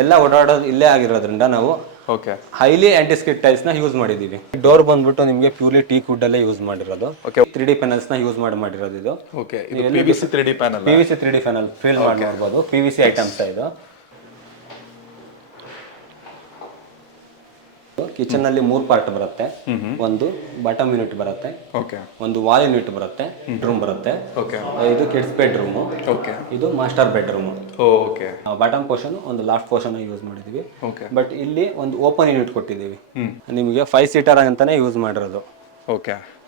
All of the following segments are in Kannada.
ಎಲ್ಲ ಓಡಾಡೋದು ಇಲ್ಲೇ ಆಗಿರೋದ್ರಿಂದ ನಾವು ಓಕೆ ಹೈಲಿ ಆಂಟಿಸ್ಕಿಡ್ ಟೈಲ್ಸ್ ನ ಯೂಸ್ ಮಾಡಿದೀವಿ. ಡೋರ್ ಬಂದ್ಬಿಟ್ಟು ನಿಮಗೆ ಪ್ಯೂರ್ಲಿ ಟೀಕ್ ವುಡ್ ಅಲ್ಲೇ ಯೂಸ್ ಮಾಡಿರೋದು. 3D ಪ್ಯಾನಲ್ಸ್ ನ ಯೂಸ್ ಮಾಡಿರೋದು ಇದು. ಓಕೆ ಇದು PVC 3D panel. PVC 3D panel feel ಮಾಡಿ ನೋಡಬಹುದು. PVC ಐಟಮ್ಸ್ ಇದು. ಕಿಚನ್ ನಲ್ಲಿ 3 ಪಾರ್ಟ್ ಬರುತ್ತೆ. ಒಂದು ಬಾಟಮ್ ಯೂನಿಟ್ ಬರುತ್ತೆ, ಒಂದು ವಾಲ್ ಯೂನಿಟ್ ಬರುತ್ತೆ, ರೂಮ್ ಬರುತ್ತೆ. ಇದು ಕಿಡ್ಸ್ ಬೆಡ್ ರೂಮ್, ಇದು master bed room. Bottom portion ಒಂದು ಲಾಫ್ಟ್ ಪೋರ್ಷನ್ ಯೂಸ್ ಮಾಡಿದೀವಿ. ಬಟ್ ಇಲ್ಲಿ ಒಂದು ಓಪನ್ ಯೂನಿಟ್ ಕೊಟ್ಟಿದ್ದೀವಿ. ನಿಮಗೆ 5 ಸೀಟರ್ ಅಂತಾನೆ ಯೂಸ್ ಮಾಡಿರೋದು.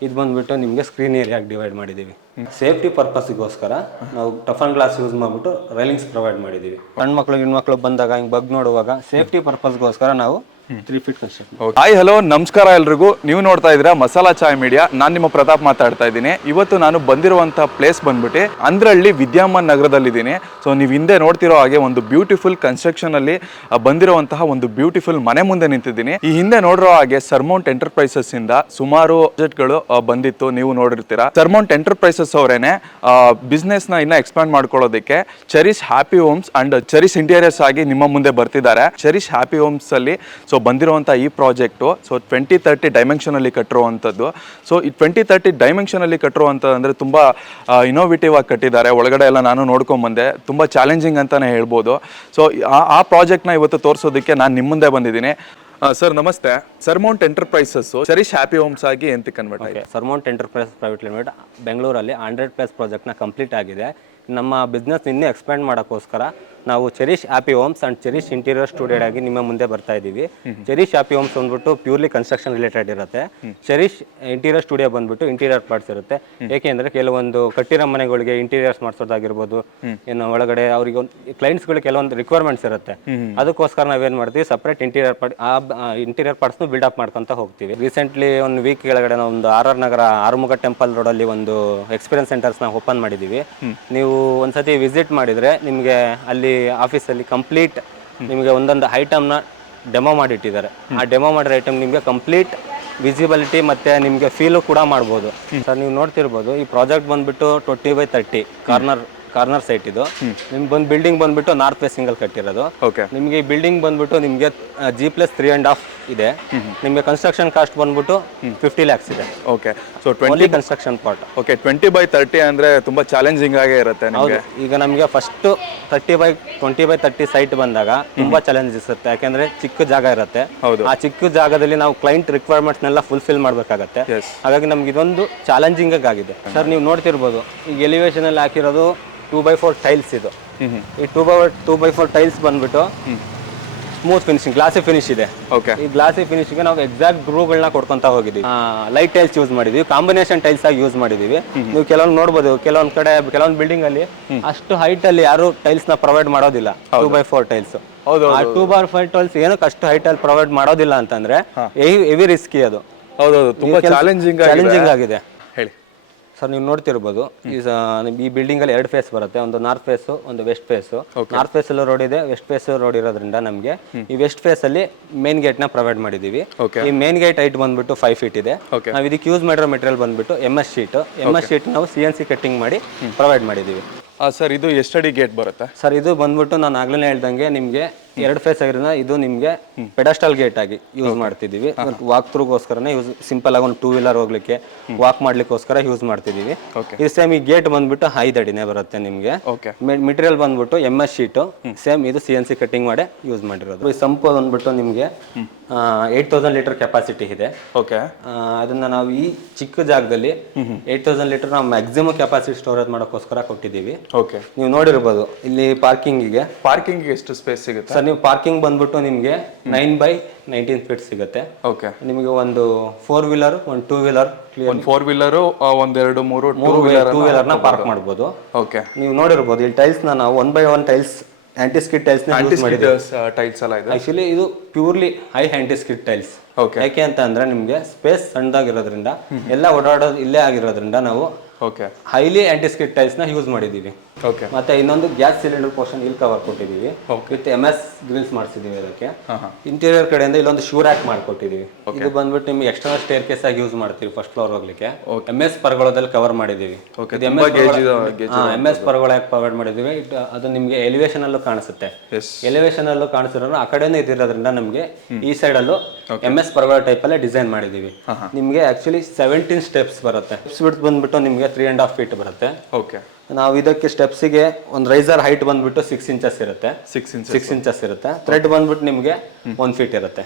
ಇದು ಬಂದ್ಬಿಟ್ಟು ನಿಮಗೆ ಸ್ಕ್ರೀನ್ ಏರಿಯಾಗಿ ಡಿವೈಡ್ ಮಾಡಿದೀವಿ. ಸೇಫ್ಟಿ ಪರ್ಪಸ್ಗೋಸ್ಕರ ನಾವು ಟಫನ್ ಗ್ಲಾಸ್ ಯೂಸ್ ಮಾಡ್ಬಿಟ್ಟು ರೈಲಿಂಗ್ಸ್ ಪ್ರೊವೈಡ್ ಮಾಡಿದೀವಿ. ಸಣ್ಣ ಮಕ್ಕಳು ಹೆಣ್ಮಕ್ಳು ಬಂದಾಗ ಹಿಂಗ್ ಬಗ್ ನೋಡುವಾಗ ಸೇಫ್ಟಿ ಪರ್ಪಸ್ಗೋಸ್ಕರ ನಾವು 3 ಫೀಟ್ ಕನ್ಸ್ಟ್ರಕ್ಷನ್. ಹಾಯ್ ಹಲೋ ನಮಸ್ಕಾರ ಎಲ್ರಿಗೂ. ನೀವು ನೋಡ್ತಾ ಇದ್ದೀರಾ ಮಸಾಲಾ ಚಾಯ್ ಮೀಡಿಯಾ. ನಾನು ನಿಮ್ಮ ಪ್ರತಾಪ್ ಮಾತಾಡ್ತಾ ಇದ್ದೀನಿ. ಇವತ್ತು ನಾನು ಬಂದಿರುವಂಥ ಪ್ಲೇಸ್ ಬಂದ್ಬಿಟ್ಟು ಅಂದ್ರಳ್ಳಿ ವಿದ್ಯಾಮಾನ್ ನಗರದಲ್ಲಿದ್ದೀನಿ. ಸೊ ನೀವು ಹಿಂದೆ ನೋಡ್ತಿರೋ ಹಾಗೆ ಒಂದು ಬ್ಯೂಟಿಫುಲ್ ಕನ್ಸ್ಟ್ರಕ್ಷನ್ ಅಲ್ಲಿ ಬಂದಿರುವಂತಹ ಒಂದು ಬ್ಯೂಟಿಫುಲ್ ಮನೆ ಮುಂದೆ ನಿಂತಿದ್ದೀನಿ. ಈ ಹಿಂದೆ ನೋಡಿರೋ ಹಾಗೆ ಸರ್ಮೌಂಟ್ ಎಂಟರ್ಪ್ರೈಸಸ್ ಇಂದ ಸುಮಾರು ಪ್ರಾಜೆಕ್ಟ್ಗಳು ಬಂದಿತ್ತು, ನೀವು ನೋಡಿರ್ತೀರಾ. ಸರ್ಮೌಂಟ್ ಎಂಟರ್ಪ್ರೈಸಸ್ ಅವರೇನೆ ಬಿಸ್ನೆಸ್ ನ ಇನ್ನ ಎಕ್ಸ್ಪ್ಯಾಂಡ್ ಮಾಡ್ಕೊಳ್ಳೋದಕ್ಕೆ Cherish Happy Homes and Cherish Interiors ಆಗಿ ನಿಮ್ಮ ಮುಂದೆ ಬರ್ತಿದ್ದಾರೆ. ಚೆರಿಶ್ ಹ್ಯಾಪಿ ಹೋಮ್ಸ್ ಅಲ್ಲಿ ಸೊ ಬಂದಿರುವಂಥ ಈ ಪ್ರಾಜೆಕ್ಟು ಸೊ 2030 ಡೈಮೆನ್ಷನಲ್ಲಿ ಕಟ್ಟಿರುವಂಥದ್ದು. ಸೊ ಈ 2030 ಡೈಮೆನ್ಷನಲ್ಲಿ ಕಟ್ಟಿರುವಂಥದ್ದು ಅಂದರೆ ತುಂಬ ಇನೋವೇಟಿವ್ ಆಗಿ ಕಟ್ಟಿದ್ದಾರೆ. ಒಳಗಡೆ ಎಲ್ಲ ನಾನು ನೋಡ್ಕೊಂಬಂದೆ, ತುಂಬ ಚಾಲೆಂಜಿಂಗ್ ಅಂತಲೇ ಹೇಳ್ಬೋದು. ಸೊ ಆ ಪ್ರಾಜೆಕ್ಟ್ನ ಇವತ್ತು ತೋರಿಸೋದಕ್ಕೆ ನಾನು ನಿಮ್ಮ ಮುಂದೆ ಬಂದಿದ್ದೀನಿ. ಸರ್ ನಮಸ್ತೆ. Surmount enterprises cherish Happy homes ಆಗಿ ಎಂತ ಕನ್ವರ್ಟ್ ಆಗಿದೆ? ಸರ್ಮೌಂಟ್ ಎಂಟರ್ಪ್ರೈಸ್ ಪ್ರೈವೇಟ್ ಲಿಮಿಟೆಡ್ ಬೆಂಗಳೂರಲ್ಲಿ 100+ ಪ್ರಾಜೆಕ್ಟ್ನ ಕಂಪ್ಲೀಟ್ ಆಗಿದೆ. ನಮ್ಮ ಬಿಸ್ನೆಸ್ ಇನ್ನೂ ಎಕ್ಸ್ಪ್ಯಾಂಡ್ ಮಾಡೋಕ್ಕೋಸ್ಕರ ನಾವು Cherish Happy Homes and Cherish Interior Studio ಆಗಿ ನಿಮ್ಮ ಮುಂದೆ ಬರ್ತಾ ಇದ್ದೀವಿ. ಚೆರಿಶ್ ಹ್ಯಾಪಿ ಹೋಮ್ಸ್ ಬಂದ್ಬಿಟ್ಟು ಪ್ಯೂರ್ಲಿ ಕನ್ಸ್ಟ್ರಕ್ಷನ್ ರಿಲೇಟೆಡ್ ಇರುತ್ತೆ. ಚೆರಿಶ್ ಇಂಟೀರಿಯರ್ ಸ್ಟುಡಿಯೋ ಬಂದ್ಬಿಟ್ಟು ಇಂಟೀರಿಯರ್ ಪಾರ್ಟ್ಸ್ ಇರುತ್ತೆ. ಏಕೆಂದ್ರೆ ಕೆಲವೊಂದು ಕಟ್ಟಿರೋ ಮನೆಗಳಿಗೆ ಇಂಟೀರಿಯರ್ಸ್ ಮಾಡಿಸೋದಾಗಿರ್ಬೋದು, ಇನ್ನು ಒಳಗಡೆ ಅವರಿಗೆ ಕ್ಲೈಂಟ್ಸ್ಗಳಿಗೆ ಕೆಲವೊಂದು ರಿಕ್ವೈರ್ಮೆಂಟ್ಸ್ ಇರುತ್ತೆ. ಅದಕ್ಕೋಸ್ಕರ ನಾವೇನು ಮಾಡ್ತೀವಿ, ಸಪ್ರೇಟ್ ಇಂಟೀರಿಯರ್ ಪಾರ್ಟ್ ಇಂಟೀರಿಯರ್ ಪಾರ್ಟ್ಸ್ನು ಬಿಲ್ಡಪ್ ಮಾಡ್ಕೊಂತ ಹೋಗ್ತೀವಿ. ರೀಸೆಂಟ್ಲಿ ಒಂದು ವೀಕ್ ಕೆಳಗಡೆ ನಾವು ಒಂದು RR ನಗರ ಆರುಮುಗ ಟೆಂಪಲ್ ರೋಡಲ್ಲಿ ಒಂದು ಎಕ್ಸ್ಪೀರಿಯನ್ಸ್ ಸೆಂಟರ್ಸ್ನ ಓಪನ್ ಮಾಡಿದ್ದೀವಿ. ನೀವು ಒಂದ್ಸತಿ ವಿಸಿಟ್ ಮಾಡಿದರೆ ನಿಮಗೆ ಅಲ್ಲಿ ಆಫೀಸಲ್ಲಿ ಕಂಪ್ಲೀಟ್ ನಿಮಗೆ ಒಂದೊಂದು ಐಟಮ್ನ ಡೆಮೋ ಮಾಡಿಟ್ಟಿದ್ದಾರೆ. ಆ ಡೆಮೋ ಮಾಡಿರೋ ಐಟಮ್ ನಿಮಗೆ ಕಂಪ್ಲೀಟ್ ವಿಸಿಬಿಲಿಟಿ ಮತ್ತು ನಿಮಗೆ ಫೀಲು ಕೂಡ ಮಾಡ್ಬೋದು. ಸರ್ ನೀವು ನೋಡ್ತಿರ್ಬೋದು, ಈ ಪ್ರಾಜೆಕ್ಟ್ ಬಂದುಬಿಟ್ಟು 20/30 ಕಾರ್ನರ್ ಸೈಟ್ ಇದು. ನಿಮ್ಗೆ ಬಂದು ಬಿಲ್ಡಿಂಗ್ ಬಂದ್ಬಿಟ್ಟು ನಾರ್ತ್ ವೆಸ್ಟಿಂಗ್ ಅಲ್ಲಿ ಕಟ್ಟಿರೋದು. ನಿಮಗೆ ಈ ಬಿಲ್ಡಿಂಗ್ ಬಂದ್ಬಿಟ್ಟು ನಿಮಗೆ G+3.5 ಇದೆ. ನಿಮಗೆ ಕನ್ಸ್ಟ್ರಕ್ಷನ್ ಕಾಸ್ಟ್ ಬಂದ್ಬಿಟ್ಟು 50 lakhs ಇದೆ. So 20 construction part. 20/30 ಅಂದ್ರೆ ತುಂಬಾ ಚಾಲೆಂಜಿಂಗ್ ಆಗೇ ಇರುತ್ತೆ ನಿಮಗೆ. ಈಗ ನಮಗೆ ಫಸ್ಟ್ 20/30 ಸೈಟ್ ಬಂದಾಗ ತುಂಬಾ ಚಾಲೆಂಜಸ್ ಇರುತ್ತೆ. ಯಾಕೆಂದ್ರೆ ಚಿಕ್ಕ ಜಾಗ ಇರುತ್ತೆ. ಆ ಚಿಕ್ಕ ಜಾಗದಲ್ಲಿ ನಾವು ಕ್ಲೈಂಟ್ ರಿಕ್ವೈರ್ಮೆಂಟ್ಸ್ನೆಲ್ಲ ಫುಲ್ಫಿಲ್ ಮಾಡಬೇಕಾಗತ್ತೆ. ಹಾಗಾಗಿ ನಮ್ಗೆ ಇದೊಂದು ಚಾಲೆಂಜಿಂಗ್ ಆಗಿದೆ. ಸರ್ ನೀವು ನೋಡ್ತಿರ್ಬೋದು, ಈಗ ಎಲಿವೇಶನ್ ಅಲ್ಲಿ ಹಾಕಿರೋದು 2x4 ಟೈಲ್ಸ್ ಇದು. ಈ 2x4 ಟೈಲ್ಸ್ ಬಂದ್ಬಿಟ್ಟು ಸ್ಮೂತ್ ಫಿನಿಶಿಂಗ್, ಗ್ಲಾಸಿ ಫಿನಿಶ್ ಇದೆ. ಈ ಗ್ಲಾಸಿ ಫಿನಿಶಿಂಗ್ ನಾವು ಎಕ್ಸಾಕ್ಟ್ ಗ್ರೂಗಳನ್ನ ಕೊಡ್ಕೊಂತ ಹೋಗಿದ್ದೀವಿ. ಲೈಟ್ ಟೈಲ್ಸ್ ಯೂಸ್ ಮಾಡಿದೀವಿ, ಕಾಂಬಿನೇಷನ್ ಟೈಲ್ಸ್ ಆಗಿ ಯೂಸ್ ಮಾಡಿದೀವಿ. ನೀವು ಕೆಲವೊಂದು ನೋಡ್ಬೋದು, ಕೆಲವೊಂದ್ ಕಡೆ ಕೆಲವೊಂದು ಬಿಲ್ಡಿಂಗ್ ಅಲ್ಲಿ ಅಷ್ಟು ಹೈಟ್ ಅಲ್ಲಿ ಯಾರು ಟೈಲ್ಸ್ ನ ಪ್ರೊವೈಡ್ ಮಾಡೋದಿಲ್ಲ. 2x4 ಟೈಲ್ಸ್, ಆ 2x4 ಟೈಲ್ಸ್ ಏನಕ್ಕೆ ಅಷ್ಟು ಹೈಟ್ ಅಲ್ಲಿ ಪ್ರೊವೈಡ್ ಮಾಡೋದಿಲ್ಲ ಅಂತಂದ್ರೆ ಹೆವಿ ರಿಸ್ಕಿ ಅದು. ತುಂಬಾ ಚಾಲೆಂಜಿಂಗ್ ಆಗಿದೆ. ಸರ್ ನೀವು ನೋಡ್ತಿರ್ಬೋದು, ಈ ಬಿಲ್ಡಿಂಗ್ ಅಲ್ಲಿ 2 ಫೇಸ್ ಬರುತ್ತೆ. ಒಂದು ನಾರ್ತ್ ಫೇಸ್, ಒಂದು ವೆಸ್ಟ್ ಫೇಸ್. ನಾರ್ತ್ ಫೇಸ್ ಅಲ್ಲಿ ರೋಡ್ ಇದೆ, ವೆಸ್ಟ್ ಫೇಸ್ ರೋಡ್ ಇರೋದ್ರಿಂದ ನಮಗೆ ಈ ವೆಸ್ಟ್ ಫೇಸ್ ಅಲ್ಲಿ ಮೇನ್ ಗೇಟ್ ನ ಪ್ರೊವೈಡ್ ಮಾಡಿದೀವಿ. ಈ ಮೇನ್ ಗೇಟ್ ಹೈಟ್ ಬಂದ್ಬಿಟ್ಟು 5 feet ಇದೆ. ನಾವು ಇದಕ್ಕೆ ಯೂಸ್ ಮಾಡಿರೋ ಮೆಟೀರಿಯಲ್ ಬಂದ್ಬಿಟ್ಟು MS ಶೀಟ್ ನಾವು CNC ಕಟ್ಟಿಂಗ್ ಮಾಡಿ ಪ್ರೊವೈಡ್ ಮಾಡಿದೀವಿ. ಸರ್ ಇದು ಎಷ್ಟಡಿ ಗೇಟ್ ಬರುತ್ತೆ? ಸರ್ ಇದು ಬಂದ್ಬಿಟ್ಟು ನಾನು ಆಗ್ಲೇ ಹೇಳ್ದಂಗೆ ನಿಮ್ಗೆ 2 ಫೇಸ್ ಆಗಿರೋದ್ರಿಂದ ಇದು ನಿಮ್ಗೆ ಪೆಡಸ್ಟಲ್ ಗೇಟ್ ಆಗಿ ಯೂಸ್ ಮಾಡ್ತಿದೀವಿ. ವಾಕ್ ಥ್ರೂಗೋಸ್ಕರನೇ ಯೂಸ್, ಸಿಂಪಲ್ ಆಗಿ ಒಂದು 2 wheeler ಹೋಗ್ಲಿಕ್ಕೆ, ವಾಕ್ ಮಾಡ್ಲಿಕ್ಕೋಸ್ಕರ ಯೂಸ್ ಮಾಡ್ತಿದೀವಿ. ಈ ಸೇಮ್ ಈ ಗೇಟ್ ಬಂದ್ಬಿಟ್ಟು 5 ಅಡಿನೇ ಬರುತ್ತೆ ನಿಮ್ಗೆ. ಮೆಟೀರಿಯಲ್ ಬಂದ್ಬಿಟ್ಟು MS ಶೀಟ್, ಸೇಮ್ ಇದು CNC ಕಟ್ಟಿಂಗ್ ಮಾಡಿ ಯೂಸ್ ಮಾಡಿರೋದು. ಈ ಸಂಪು ಬಂದ್ಬಿಟ್ಟು ನಿಮ್ಗೆ 8000 ಲೀಟರ್ ಕೆಪಾಸಿಟಿ ಇದೆ. ಅದನ್ನ ನಾವು ಈ ಚಿಕ್ಕ ಜಾಗದಲ್ಲಿ 8000 ಲೀಟರ್ ನಾವು ಮ್ಯಾಕ್ಸಿಮಮ್ ಕೆಪಾಸಿಟಿ ಸ್ಟೋರೇಜ್ ಮಾಡೋಕ್ಕೋಸ್ಕರ ಕೊಟ್ಟಿದ್ದೀವಿ. ನೀವು ನೋಡಿರ್ಬೋದು, ಇಲ್ಲಿ ಪಾರ್ಕಿಂಗ್ ಎಷ್ಟು ಸ್ಪೇಸ್ ಸಿಗುತ್ತೆ ಸರ್? ನೀವು ಪಾರ್ಕಿಂಗ್ ಬಂದ್ಬಿಟ್ಟು ನಿಮ್ಗೆ 9/19 ಫೀಟ್ ಸಿಗುತ್ತೆ. ನಿಮಗೆ ಒಂದು 4 wheeler, ಒಂದು 2 wheeler, ಒಂದು 4 wheeler, ಒಂದು 2 2 wheeler ನ ಪಾರ್ಕ್ ಮಾಡ್ಬೋದು. ನೀವು ನೋಡಿರ್ಬೋದು, ಇಲ್ಲಿ ಟೈಲ್ಸ್ ನಾವು 1/1 ಟೈಲ್ಸ್ ಆಂಟಿಸ್ಕಿಡ್ ಟೈಲ್ಸ್ ಟೈಲ್ಸ್ ಅಲ್ಲ ಇದು. ಆಕ್ಚುಲಿ ಇದು ಪ್ಯೂರ್ಲಿ ಹೈ ಆಂಟಿಸ್ಕಿಡ್ ಟೈಲ್ಸ್. ಯಾಕೆ ಅಂತ ಅಂದ್ರೆ ನಿಮ್ಗೆ ಸ್ಪೇಸ್ ಸಣ್ಣದಾಗಿರೋದ್ರಿಂದ ಎಲ್ಲ ಓಡಾಡೋದು ಇಲ್ಲೇ ಆಗಿರೋದ್ರಿಂದ ನಾವು ಓಕೆ ಹೈಲಿ ಆಂಟಿಸ್ಕಿಡ್ ಟೈಲ್ಸ್ ನ ಯೂಸ್ ಮಾಡಿದೀವಿ. ಓಕೆ ಮತ್ತೆ ಇನ್ನೊಂದು ಗ್ಯಾಸ್ ಸಿಲಿಂಡರ್ ಪೋರ್ಷನ್ ಇಲ್ಲಿ ಕವರ್ ಕೊಟ್ಟಿದೀವಿ ವಿತ್ MS ಗ್ರಿಲ್ಸ್ ಮಾಡಿಸಿದೀವಿ. ಅದಕ್ಕೆ ಇಂಟೀರಿಯರ್ ಕಡೆಯಿಂದ ಇಲ್ಲೊಂದು ಶೂ ರ್ಯಾಕ್ ಮಾಡ್ಕೊಟ್ಟಿದೀವಿ. ಇದು ಬಂದ್ಬಿಟ್ಟು ನಿಮ್ಗೆ ಎಕ್ಸ್ಟ್ರಾ ಸ್ಟೇರ್ ಕೇಸ್ ಆಗಿ ಯೂಸ್ ಮಾಡ್ತೀವಿ ಫಸ್ಟ್ ಫ್ಲೋರ್ ಹೋಗ್ಲಿಕ್ಕೆ. MS ಪರ್ಗೊಳದಲ್ಲಿ ಕವರ್ ಮಾಡಿದೀವಿ. MS ಪರ್ಗೊಳಕ್ಕೆ ಪ್ರೊವೈಡ್ ಮಾಡಿದೀವಿ. ಅದು ನಿಮ್ಗೆ ಎಲಿವೇಶನ್ ಅಲ್ಲೂ ಕಾಣಿಸುತ್ತೆ. ಎಲಿವೇಶನ್ ಅಲ್ಲೂ ಕಾಣಿಸಿರೋ ಆ ಕಡೆನೇ ಇದಿರೋದ್ರಿಂದ ನಮ್ಗೆ ಈ ಸೈಡ್ ಅಲ್ಲೂ MS ಪರ್ಗೊಳ ಟೈಪ್ ಅಲ್ಲೇ ಡಿಸೈನ್ ಮಾಡಿದೀವಿ. ನಿಮ್ಗೆ ಆಕ್ಚುಲಿ 17 ಸ್ಟೆಪ್ಸ್ ಬರುತ್ತೆ. ಸ್ಟೆಪ್ಸ್ ಬಿಟ್ಟು ಬಂದ್ಬಿಟ್ಟು ನಿಮ್ಗೆ 3.5 ಫೀಟ್ ಬರುತ್ತೆ. ಓಕೆ ನಾವು ಇದಕ್ಕೆ ಸ್ಟೆಪ್ಸಿಗೆ ಒಂದು ರೈಸರ್ ಹೈಟ್ ಬಂದ್ಬಿಟ್ಟು 6 ಇಂಚಸ್ ಇರುತ್ತೆ. 6 ಇಂಚಸ್ ಇರುತ್ತೆ. ಥ್ರೆಡ್ ಬಂದ್ಬಿಟ್ಟು ನಿಮಗೆ 1 ಫೀಟ್ ಇರುತ್ತೆ.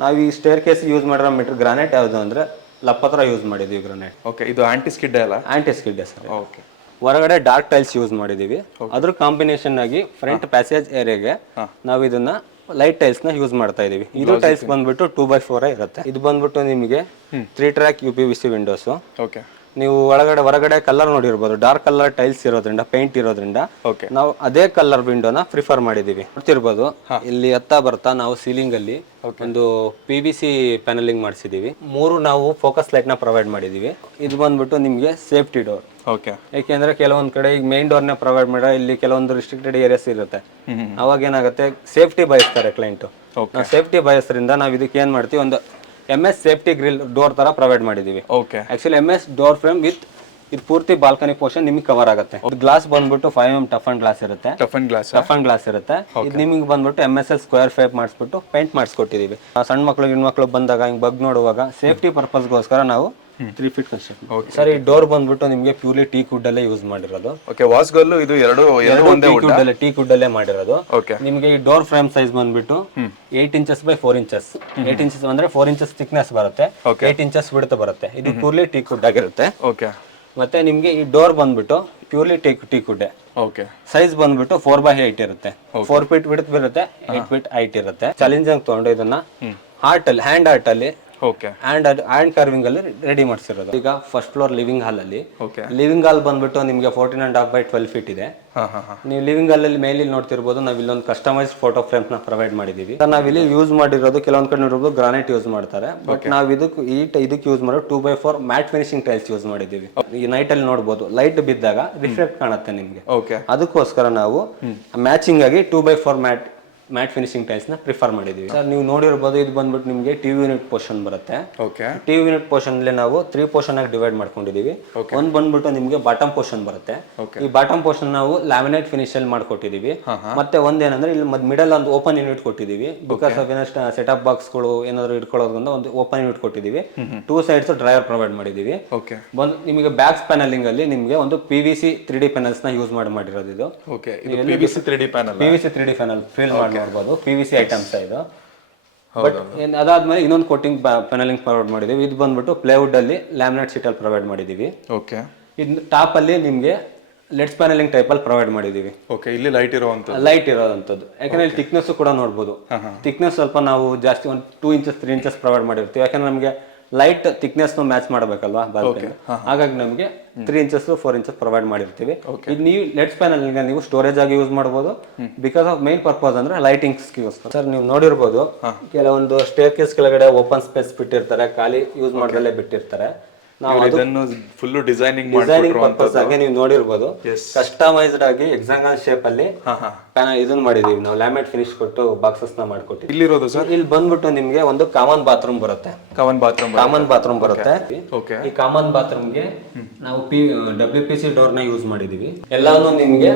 ನಾವು ಈ ಸ್ಟೇರ್ ಕೇಸ್ ಯೂಸ್ ಮಾಡಿರೋ ಮೆಟೀರಿಯಲ್ ಗ್ರಾನೈಟ್ ಯಾವುದು ಅಂದ್ರೆ ಲಪ್ಪತ್ರ ಯೂಸ್ ಮಾಡಿದೀವಿ ಗ್ರಾನೈಟ್. ಓಕೆ ಇದು ಆಂಟಿ ಸ್ಕಿಡ್ ಅಲ್ಲ? Aunty skid sir. ಓಕೆ ಹೊರಗಡೆ ಡಾರ್ಕ್ ಟೈಲ್ಸ್ ಯೂಸ್ ಮಾಡಿದೀವಿ. ಅದ್ರ ಕಾಂಬಿನೇಷನ್ ಆಗಿ ಫ್ರಂಟ್ ಪ್ಯಾಸೇಜ್ ಏರಿಯಾಗೆ ನಾವು ಇದನ್ನ ಲೈಟ್ ಟೈಲ್ಸ್ ನ ಯೂಸ್ ಮಾಡ್ತಾ ಇದೀವಿ. ಇದು ಟೈಲ್ಸ್ ಬಂದ್ಬಿಟ್ಟು 2x4 ಇರುತ್ತೆ. ಇದು ಬಂದ್ಬಿಟ್ಟು ನಿಮಗೆ 3 ಟ್ರ್ಯಾಕ್ UPVC ವಿಂಡೋಸ್. ಓಕೆ ನೀವು ಹೊರಗಡೆ ಕಲರ್ ನೋಡಿರ್ಬೋದು. ಡಾರ್ಕ್ ಕಲರ್ ಟೈಲ್ಸ್ ಇರೋದ್ರಿಂದ ಪೇಂಟ್ ಇರೋದ್ರಿಂದ ನಾವು ಅದೇ ಕಲರ್ ವಿಂಡೋನ ಪ್ರಿಫರ್ ಮಾಡಿದೀವಿ. ನೋಡ್ತಿರ್ಬೋದು ಇಲ್ಲಿ ಬರ್ತಾ ನಾವು ಸೀಲಿಂಗ್ ಅಲ್ಲಿ ಒಂದು PVC ಪ್ಯಾನಲಿಂಗ್ ಮಾಡಿಸಿದೀವಿ. 3 ನಾವು ಫೋಕಸ್ ಲೈಟ್ ನ ಪ್ರೊವೈಡ್ ಮಾಡಿದೀವಿ. ಇದು ಬಂದ್ಬಿಟ್ಟು ನಿಮ್ಗೆ ಸೇಫ್ಟಿ ಡೋರ್. ಓಕೆ ಯಾಕೆಂದ್ರೆ ಕೆಲವೊಂದ್ ಕಡೆ ಈಗ ಮೇನ್ ಡೋರ್ ನ ಪ್ರೊವೈಡ್ ಮಾಡೋ ಇಲ್ಲಿ ಕೆಲವೊಂದು ರಿಸ್ಟ್ರಿಕ್ಟೆಡ್ ಏರಿಯಾಸ್ ಇರುತ್ತೆ. ಅವಾಗ ಏನಾಗುತ್ತೆ ಸೇಫ್ಟಿ ಬಯಸ್ತಾರೆ ಕ್ಲೈಂಟ್. ಸೇಫ್ಟಿ ಬಯಸ್ರಿಂದ ನಾವು ಇದಕ್ಕೆ ಏನ್ ಮಾಡ್ತೀವಿ, ಒಂದು MS ಸೇಫ್ಟಿ ಗ್ರಿಲ್ ಡೋರ್ ತರ ಪ್ರೊವೈಡ್ ಮಾಡಿದೀವಿ. Okay actually MS door frame with ಇದು ಪೂರ್ತಿ ಬಾಲ್ಕನಿ ಪೋರ್ಷನ್ ನಿಮಗೆ ಕವರ್ ಆಗುತ್ತೆ. ಗ್ಲಾಸ್ ಬಂದ್ಬಿಟ್ಟು 5mm ಟಫ್ ಅಂಡ್ ಗ್ಲಾಸ್ ಇರುತ್ತೆ. ಟಫ್ ಅಂಡ್ ಗ್ಲಾಸ್ ಇರುತ್ತೆ. ಇದು ನಿಮಗೆ ಬಂದ್ಬಿಟ್ಟು MSL ಸ್ಕ್ವೇರ್ ಫೇಪ್ ಮಾಡಿಸ್ಬಿಟ್ಟು ಪೇಂಟ್ ಮಾಡಿಸ್ಕೊಟ್ಟಿದೀವಿ. ಸಣ್ಣ ಮಕ್ಳು ಬಂದಾಗ ಹಿಂಗ್ ಬಗ್ ನೋಡುವಾಗ ಸೇಫ್ಟಿ ಪರ್ಪಸ್ಗೋಸ್ಕರ ನಾವು 3 ಫೀಟ್ ಕನ್ಸ್ಟ್ರಕ್ಷನ್. ಸರ್ ಈ ಡೋರ್ ಬಂದ್ಬಿಟ್ಟು ನಿಮಗೆ ಪ್ಯೂರ್ಲಿ ಟೀಕ್ ವುಡ್ ಅಲ್ಲೇ ಯೂಸ್ ಮಾಡಿರೋದು. ಓಕೆ ವಾಸ್ಗಲ್ಲು ಇದು ಎರಡು ಒಂದೇ ಟೀಕ್ ವುಡ್ ಅಲ್ಲೇ ಮಾಡಿರೋದು. ನಿಮಗೆ ಈ ಡೋರ್ ಫ್ರೇಮ್ ಸೈಜ್ ಬಂದ್ಬಿಟ್ಟು 8 ಇಂಚಸ್ ಬೈ 4 ಇಂಚಸ್. 8 ಇಂಚಸ್ ಅಂದ್ರೆ 4 ಇಂಚಸ್ ಥಿಕ್ನೆಸ್ ಬರುತ್ತೆ. 8 ಇಂಚಸ್ ವಿಡ್ತ್ ಬರುತ್ತೆ. ಇದು ಪ್ಯೂರ್ಲಿ ಟೀಕ್ ವುಡ್ ಆಗಿರುತ್ತೆ. ಓಕೆ ಮತ್ತೆ ನಿಮ್ಗೆ ಈ ಡೋರ್ ಬಂದ್ಬಿಟ್ಟು purely teak wood. Okay size ಬಂದ್ಬಿಟ್ಟು 4x8 ಇರುತ್ತೆ. 4 ಫೀಟ್ ವಿಡ್ತ್ ಬರುತ್ತೆ, 8 ಫೀಟ್ ಹೈಟ್ ಇರುತ್ತೆ. ಚಾಲೆಂಜ್ ಆಗಿ ತಗೊಂಡು ಇದನ್ನ ಹ್ಯಾಂಡ್ ಆರ್ಟ್ ಅಲ್ಲಿ ಓಕೆ ಹ್ಯಾಂಡ್ ಕಾರ್ವಿಂಗ್ ಅಲ್ಲಿ ರೆಡಿ ಮಾಡಿಸಿರೋದು. ಈಗ ಫಸ್ಟ್ ಫ್ಲೋರ್ ಲಿವಿಂಗ್ ಹಾಲ್ ಅಲ್ಲಿ ಲಿವಿಂಗ್ ಹಾಲ್ ಬಂದ್ಬಿಟ್ಟು ನಿಮಗೆ 14.5 by 12 ಫೀಟ್ ಇದೆ. ನೀವು ಲಿವಿಂಗ್ ಹಾಲ್ ಅಲ್ಲಿ ಮೇಲೆ ನೋಡ್ತಿರ್ಬೋದು, ನಾವು ಇಲ್ಲೊಂದು ಕಸ್ಟಮೈಸ್ ಫೋಟೋ ಫ್ರೇಮ್ ನ ಪ್ರೊವೈಡ್ ಮಾಡಿದೀವಿ. ನಾವು ಇಲ್ಲಿ ಯೂಸ್ ಮಾಡಿರೋದು ಕೆಲವೊಂದ್ ಕಡೆ ನೋಡಿರ್ಬೋದು ಗ್ರಾನೈಟ್ ಯೂಸ್ ಮಾಡ್ತಾರೆ. ಬಟ್ ನಾವು ಇದಕ್ಕೆ ಯೂಸ್ ಮಾಡೋ 2x4 mat finishing tiles use ಮಾಡಿದೀವಿ. ಈ ನೈಟ್ ಅಲ್ಲಿ ನೋಡಬಹುದು ಲೈಟ್ ಬಿದ್ದಾಗ ರಿಫ್ಲೆಕ್ಟ್ ಕಾಣುತ್ತೆ ನಿಮ್ಗೆ. ಅದಕ್ಕೋಸ್ಕರ ನಾವು ಮ್ಯಾಚಿಂಗ್ ಆಗಿ 2x4 ಮ್ಯಾಟ್ ಫಿನಿಶಿಂಗ್ ಟೈಲ್ಸ್ ನ ಪ್ರಿಫರ್ ಮಾಡಿದೀವಿ. ಸರ್ ನೀವು ನೋಡಿರ್ಬೋದು ಇದು ಬಂದ್ಬಿಟ್ಟು ನಿಮಗೆ ಟಿವಿ ಯೂನಿಟ್ ಪೋರ್ಷನ್ ಬರುತ್ತೆ. ಟಿವಿ ಯೂನಿಟ್ ಪೋರ್ಷನ್ ಅಲ್ಲಿ ನಾವು 3 ಪೋರ್ಷನ್ ಆಗಿ ಡಿವೈಡ್ ಮಾಡ್ಕೊಂಡಿದೀವಿ. ಒಂದ್ ಬಂದ್ಬಿಟ್ಟು ನಿಮಗೆ ಬಾಟಮ್ ಪೋರ್ಷನ್ ಬರುತ್ತೆ. ಈ ಬಾಟಮ್ ಪೋರ್ಷನ್ ನಾವು ಲ್ಯಾಮಿನೇಟ್ ಫಿನಿಶ್ ಅಲ್ಲಿ ಮಾಡ್ಕೊಟ್ಟಿದೀವಿ. ಮತ್ತೆ ಒಂದೇನಂದ್ರೆ ಇಲ್ಲಿ ಮಿಡಲ್ ಒಂದು ಓಪನ್ ಯೂನಿಟ್ ಕೊಟ್ಟಿದೀವಿ. ಬಿಕಾಸ್ ಆಫ್ ಏನಷ್ಟು ಸೆಟಪ್ ಬಾಕ್ಸ್ ಗಳು ಏನಾದ್ರು ಇಟ್ಕೊಳ್ಳೋದ್ರಿಂದ ಒಂದು ಓಪನ್ ಯೂನಿಟ್ ಕೊಟ್ಟಿದೀವಿ. 2 ಸೈಡ್ಸ್ ಡ್ರೈವರ್ ಪ್ರೊವೈಡ್ ಮಾಡಿದೀವಿ. ಬಂದು ನಿಮಗೆ ಬ್ಯಾಕ್ಸ್ ಪ್ಯಾನಲಿಂಗ್ ಅಲ್ಲಿ ನಿಮಗೆ ಒಂದು PVC 3D ಪ್ಯಾನಲ್ಸ್ ನ ಯೂಸ್ ಮಾಡಿರೋದು. ಇದು PVC 3D ಪ್ಯಾನಲ್ ಫೀಲ್ ಮಾಡ್ಬೋದು. PVC ಐಟಮ್ಸ್ ಇದು. ಬಟ್ ಅದಾದ್ಮೇಲೆ ಇನ್ನೊಂದು ಕೋಟಿಂಗ್ ಪ್ಯಾನಲಿಂಗ್ ಪ್ರೊವೈಡ್ ಮಾಡಿದೀವಿ. ಇದು ಬಂದ್ಬಿಟ್ಟು ಪ್ಲೇವುಡ್ ಅಲ್ಲಿ ಲ್ಯಾಮಿನೇಟ್ ಶೀಟ್ ಅಲ್ಲಿ ಪ್ರೊವೈಡ್ ಮಾಡಿದೀವಿ. ಇದು ಟಾಪ್ ಅಲ್ಲಿ ನಿಮ್ಗೆ ಲೆಟ್ಸ್ ಪ್ಯಾನಲಿಂಗ್ ಟೈಪ್ ಅಲ್ಲಿ ಪ್ರೊವೈಡ್ ಮಾಡಿದೀವಿ. ಇಲ್ಲಿ ಲೈಟ್ ಇರೋದಂಥದ್ದು. ಯಾಕಂದ್ರೆ ಇಲ್ಲಿ ಥಿಕ್ನೆಸ್ ಕೂಡ ನೋಡಬಹುದು. ಥಿಕ್ನೆಸ್ ಸ್ವಲ್ಪ ನಾವು ಜಾಸ್ತಿ ಒಂದು 2 ಇಂಚಸ್ 3 ಇಂಚಸ್ ಪ್ರೊವೈಡ್ ಮಾಡಿರ್ತೀವಿ. ಯಾಕಂದ್ರೆ ನಮಗೆ ಲೈಟ್ ಥಿಕ್ನೆಸ್ ಮ್ಯಾಚ್ ಮಾಡಬೇಕಲ್ವಾ ಬಾಲ್ಕನಿ. ಹಾಗಾಗಿ ನಮಗೆ 3 ಇಂಚಸ್ 4 ಇಂಚಸ್ ಪ್ರೊವೈಡ್ ಮಾಡಿರ್ತೀವಿ. ಇದು ನೀವು ಲೆಟ್ಸ್ ಪ್ಯಾನಲ್ ನೀವು ಸ್ಟೋರೇಜ್ ಆಗಿ ಯೂಸ್ ಮಾಡಬಹುದು. ಬಿಕಾಸ್ ಆಫ್ ಮೇನ್ ಪರ್ಪಸ್ ಅಂದ್ರೆ ಲೈಟಿಂಗ್ಸ್ಗೋಸ್ಕರ. ಸರ್ ನೀವು ನೋಡಿರ್ಬೋದು ಕೆಲವೊಂದು ಸ್ಟೇರ್ ಕೇಸ್ ಕೆಳಗಡೆ ಓಪನ್ ಸ್ಪೇಸ್ ಬಿಟ್ಟಿರ್ತಾರೆ, ಖಾಲಿ ಯೂಸ್ ಮಾಡದಲ್ಲೇ ಬಿಟ್ಟಿರ್ತಾರೆ. ನಾವು ಇದನ್ನು ಫುಲ್ ಡಿಸೈನಿಂಗ್ ಪರ್ಪಸ್ ಆಗಿ ನೀವು ನೋಡಿರ್ಬೋದು ಕಸ್ಟಮೈಸ್ಡ್ ಆಗಿ ಹೆಕ್ಸಾಗನ್ ಶೇಪ್ ಅಲ್ಲಿ ಇದನ್ನ ಮಾಡಿದೀವಿ. ನಾವು ಲ್ಯಾಮಿನೇಟ್ ಫಿನಿಶ್ ಕೊಟ್ಟು ಬಾಕ್ಸಸ್ ನ ಮಾಡ್ಕೊಟ್ಟಿವಿ. ಇಲ್ಲಿರೋದು ಸರ್ ಇಲ್ಲಿ ಬಂದ್ಬಿಟ್ಟು ನಿಮ್ಗೆ ಒಂದು ಕಾಮನ್ ಬಾತ್ರೂಮ್ ಬರುತ್ತೆ. ಈ ಕಾಮನ್ ಬಾತ್ರೂಮ್ ಗೆ ನಾವು WPC ಡೋರ್ ನ ಯೂಸ್ ಮಾಡಿದೀವಿ. ಎಲ್ಲಾನು ನಿಮ್ಗೆ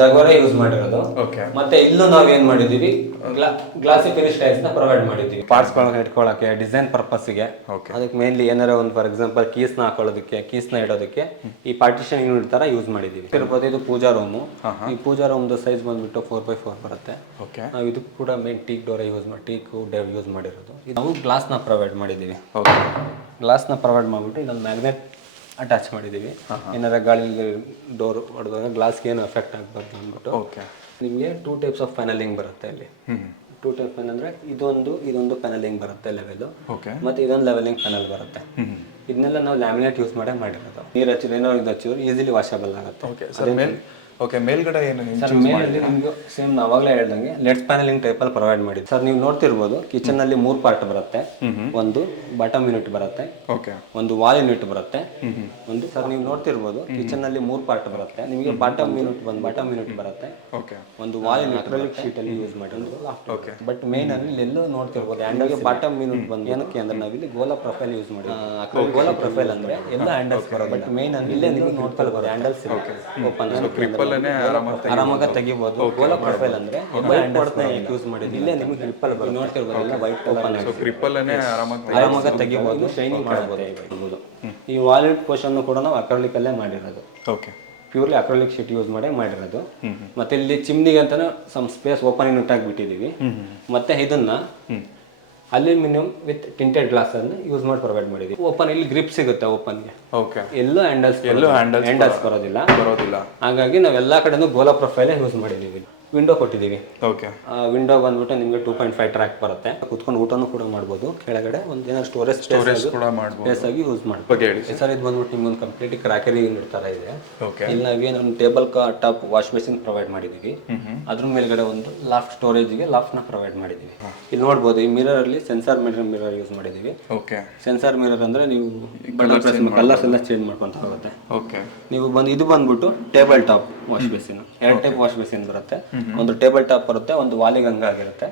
ಜಗವರೇ ಯೂಸ್ ಮಾಡಿರೋದು. ಮತ್ತೆ ಇಲ್ಲೂ ನಾವ್ ಏನ್ ಮಾಡಿದೀವಿ ಗ್ಲಾಸಿ ಫಿನಿಶ್ ಟೈಲ್ಸ್ ನ ಪ್ರೊವೈಡ್ ಮಾಡಿದೀವಿ. ಪಾರ್ಟ್ಸ್ ಗಳನ್ನ ಇಟ್ಕೊಳ್ಳಕ್ಕೆ ಡಿಸೈನ್ ಪರ್ಪಸ್ ಗೆ. ಅದಕ್ಕೆ ಮೇನ್ಲಿ ಏನಾರ ಒಂದು ಫಾರ್ ಎಕ್ಸಾಂಪಲ್ ಕೀಸ್ ನ ಹಾಕೊಳ್ಳೋದಕ್ಕೆ, ಕೀಸ್ ನ ಇಡೋದಕ್ಕೆ ಈ ಪಾರ್ಟಿಷನ್ ಯೂನಿಟ್ ತರ ಯೂಸ್ ಮಾಡಿದೀವಿ. ಇದು ಪೂಜಾ ರೂಮ್. ಈ ಪೂಜಾ ರೂಮ್ ಸೈಜ್ ಬಂದ್ಬಿಟ್ಟು 4x4 ಬರುತ್ತೆ. ನಾವು ಇದಕ್ಕೂ ಕೂಡ main teak door teak use ಮಾಡಿರೋದು. ನಾವು ಗ್ಲಾಸ್ ನ ಪ್ರೊವೈಡ್ ಮಾಡಿದೀವಿ. ಗ್ಲಾಸ್ ನ ಪ್ರೊವೈಡ್ ಮಾಡ್ಬಿಟ್ಟು ಇದೊಂದು ಮ್ಯಾಗ್ನೆಟ್ ಅಟ್ಯಾಚ್ ಮಾಡಿದೀವಿ. ಏನಾರ ಗಾಳಿ ಡೋರ್ ಹೊಡೆದಾಗ ಗ್ಲಾಸ್ಗೆ ಏನು ಎಫೆಕ್ಟ್ ಆಗಬಾರ್ದು ಅಂದ್ಬಿಟ್ಟು. ನಿಮಗೆ 2 ಟೈಪ್ಸ್ ಆಫ್ ಪ್ಯಾನಲಿಂಗ್ ಬರುತ್ತೆ ಇಲ್ಲಿ. 2 ಟೈಪ್ ಅಂದ್ರೆ ಇದೊಂದು ಪ್ಯಾನಲಿಂಗ್ ಬರುತ್ತೆ ಲೆವೆಲ್. ಮತ್ತೆ ಇದೊಂದು ಲೆವೆಲಿಂಗ್ ಪ್ಯಾನಲ್ ಬರುತ್ತೆ. ಇದನ್ನೆಲ್ಲ ನಾವು ಲ್ಯಾಮಿನೇಟ್ ಯೂಸ್ ಮಾಡಿರೋದು. ನೀರು ಹಚ್ಚಿದ್ರೆ ಏನೋ ಇದು ಹಚ್ಚಿದ್ರೆ ಈಸಿಲಿ ವಾಷಬಲ್ ಆಗುತ್ತೆ. ಓಕೆ ಮೇಲ್ಗಡೆ ಏನು ಸರ್ ಮೇಲಲ್ಲಿ ನಿಮ್ಗೆ ಸೇಮ್ ಅವಾಗಲೇ ಹೇಳ್ದಂಗೆ ಲೆಟ್ಸ್ ಪ್ಯಾನಲಿಂಗ್ ಟೈಪಲ್ಲಿ ಪ್ರೊವೈಡ್ ಮಾಡಿದ್ವಿ ಸರ್. ನೀವು ನೋಡ್ತಿರ್ಬೋದು ಕಿಚನ್ ಅಲ್ಲಿ 3 ಪಾರ್ಟ್ ಬರುತ್ತೆ. ಒಂದು ಬಾಟಮ್ ಯೂನಿಟ್ ಬರುತ್ತೆ, ಓಕೆ, ಒಂದು ವಾಲ್ ಯೂನಿಟ್ ಬರುತ್ತೆ, ಒಂದು ಸರ್ ನೀವು ನೋಡ್ತಿರ್ಬೋದು ಕಿಚನ್ ಅಲ್ಲಿ 3 ಪಾರ್ಟ್ ಬರುತ್ತೆ. ನಿಮಗೆ ಬಾಟಮ್ ಯೂನಿಟ್ ಬರುತ್ತೆ, ಓಕೆ, ಒಂದು ವಾಲ್ ಯೂನಿಟ್ ಶೀಟ್ ಅಲ್ಲಿ ಯೂಸ್ ಮಾಡಿ. ಓಕೆ, ಬಟ್ ಮೇನ್ ಅಲ್ಲಿ ಎಲ್ಲೂ ನೋಡ್ತಿರ್ಬೋದು ಹ್ಯಾಂಡಲ್ಗೆ ಬಾಟಮ್ ಯೂನಿಟ್ ಬಂದು ಏನಕ್ಕೆ ಅಂದ್ರೆ ನಾವಿಲ್ಲಿ ಗೋಲಾ ಪ್ರೊಫೈಲ್ ಯೂಸ್ ಮಾಡಿದ್ವಿ. ಗೋಲಾ ಪ್ರೊಫೈಲ್ ಅಂದ್ರೆ ಎಲ್ಲ ಹ್ಯಾಂಡಲ್ಸ್ ಬರೋದು, ಬಟ್ ಮೇನ್ ಅಲ್ಲಿ ಇಲ್ಲೇ ನೀವು ನೋಡ್ತಿರ್ಬೋದು ಹ್ಯಾಂಡಲ್ಸ್ ಓಪನ್ ಆರಾಮಾಗಿ ತೆಗಿಬಹುದು. ಗೋಲಾ ಪ್ರೊಫೈಲ್ ಅಂದ್ರೆ ವೈಟ್ ಬೋರ್ಡ್ ಯೂಸ್ ಮಾಡಿದ್ವಿ. ಇಲ್ಲೇ ನಿಮಗೆ ಗ್ರಿಪ್ಪಲ್ ಬರುತ್ತೆ, ನೋಡ್ತಿರ್ಬೋದು ಎಲ್ಲ ವೈಟ್ ಓಪನ್ ಆಗಿ ಗ್ರಿಪ್ಪಲ್ಲೇ ಆರಾಮಾಗಿ ತೆಗಿಬಹುದು, ಶೈನಿಂಗ್ ಮಾಡಬಹುದು. ಈ ವಾಲೆಟ್ ಪೋರ್ಷನ್ ಕೂಡ ನಾವು ಅಕ್ರಲಿಕ್ ಅಲ್ಲೇ ಮಾಡಿರೋದು. Okay, purely acrylic sheet use ಮಾಡಿ ಮಾಡಿರೋದು. ಮತ್ತೆ ಇಲ್ಲಿ ಚಿಮ್ನಿಗೆ ಅಂತಾನೆ ಸಮ್ ಸ್ಪೇಸ್ ಓಪನ್ ಯೂನಿಟ್ ಆಗಿ ಬಿಟ್ಟಿದೀವಿ. ಮತ್ತೆ ಇದನ್ನ ಅಲ್ಯೂಮಿನಿಯಂ ವಿತ್ ಟಿಂಟೆಡ್ ಗ್ಲಾಸ್ ಅನ್ನು ಯೂಸ್ ಮಾಡಿ ಪ್ರೊವೈಡ್ ಮಾಡಿದೀವಿ. ಓಪನ್ ಇಲ್ಲಿ ಗ್ರಿಪ್ ಸಿಗುತ್ತೆ ಓಪನ್ಗೆ. ಓಕೆ, ಎಲ್ಲೂ ಹ್ಯಾಂಡಲ್ಸ್ ಬರೋದಿಲ್ಲ. ಹಾಗಾಗಿ ನಾವು ಎಲ್ಲಾ ಕಡೆನೂ ಗೋಲಾ ಪ್ರೊಫೈಲ್ ಯೂಸ್ ಮಾಡಿದೀವಿ. ವಿಂಡೋ ಕೊಟ್ಟಿದ್ದೀವಿ. ಓಕೆ, ವಿಂಡೋ ಬಂದ್ಬಿಟ್ಟು ನಿಮಗೆ 2.5 ಟ್ರ್ಯಾಕ್ ಬರುತ್ತೆ. ಕುತ್ಕೊಂಡು ಊಟನೂ ಕೂಡ ಮಾಡ್ಬೋದು. ಕೆಳಗಡೆ ಒಂದು ಏನಾದ್ರು ಸ್ಟೋರೇಜ್ ಕೂಡ ಮಾಡ್ಬೋದು, ಸ್ಪೇಸ್ ಆಗಿ ಯೂಸ್ ಮಾಡ್ಬೋದು. ಸರ್ ಇದು ಬಂದ್ಬಿಟ್ಟು ನಿಮ್ಗೆ ಒಂದು ಕಂಪ್ಲೀಟ್ ಕ್ರಾಕರಿ ಯೂನಿಟ್ ತರ ಇದೆ. ಇಲ್ಲಿ ನಾವೇನು ಒಂದು table top wash basin provide ಮಾಡಿದೀವಿ. ಅದ್ರ ಮೇಲ್ಗಡೆ ಒಂದು ಲಾಫ್ಟ್ ಸ್ಟೋರೇಜ್ಗೆ ಲಾಫ್ಟ್ನ ಪ್ರೊವೈಡ್ ಮಾಡಿದೀವಿ. ಇಲ್ಲಿ ನೋಡ್ಬೋದು ಈ ಮಿರರ್ ಅಲ್ಲಿ ಸೆನ್ಸಾರ್ ಮಿರರ್ ಯೂಸ್ ಮಾಡಿದೀವಿ. ಓಕೆ, ಸೆನ್ಸಾರ್ ಮಿರರ್ ಅಂದ್ರೆ ನೀವು ಕಲರ್ಸ್ ಎಲ್ಲ ಚೇಂಜ್ ಮಾಡ್ಕೊಂತ ಹೋಗುತ್ತೆ. ಓಕೆ, ನೀವು ಇದು ಬಂದ್ಬಿಟ್ಟು table top wash basin. 2 type wash basin ಬರುತ್ತೆ. ಒಂದು ಟೇಬಲ್ ಟಾಪ್ ಬರುತ್ತೆ, ಒಂದು ವಾಲಿಗೆ ಹಂಗಾಗಿರುತ್ತೆ.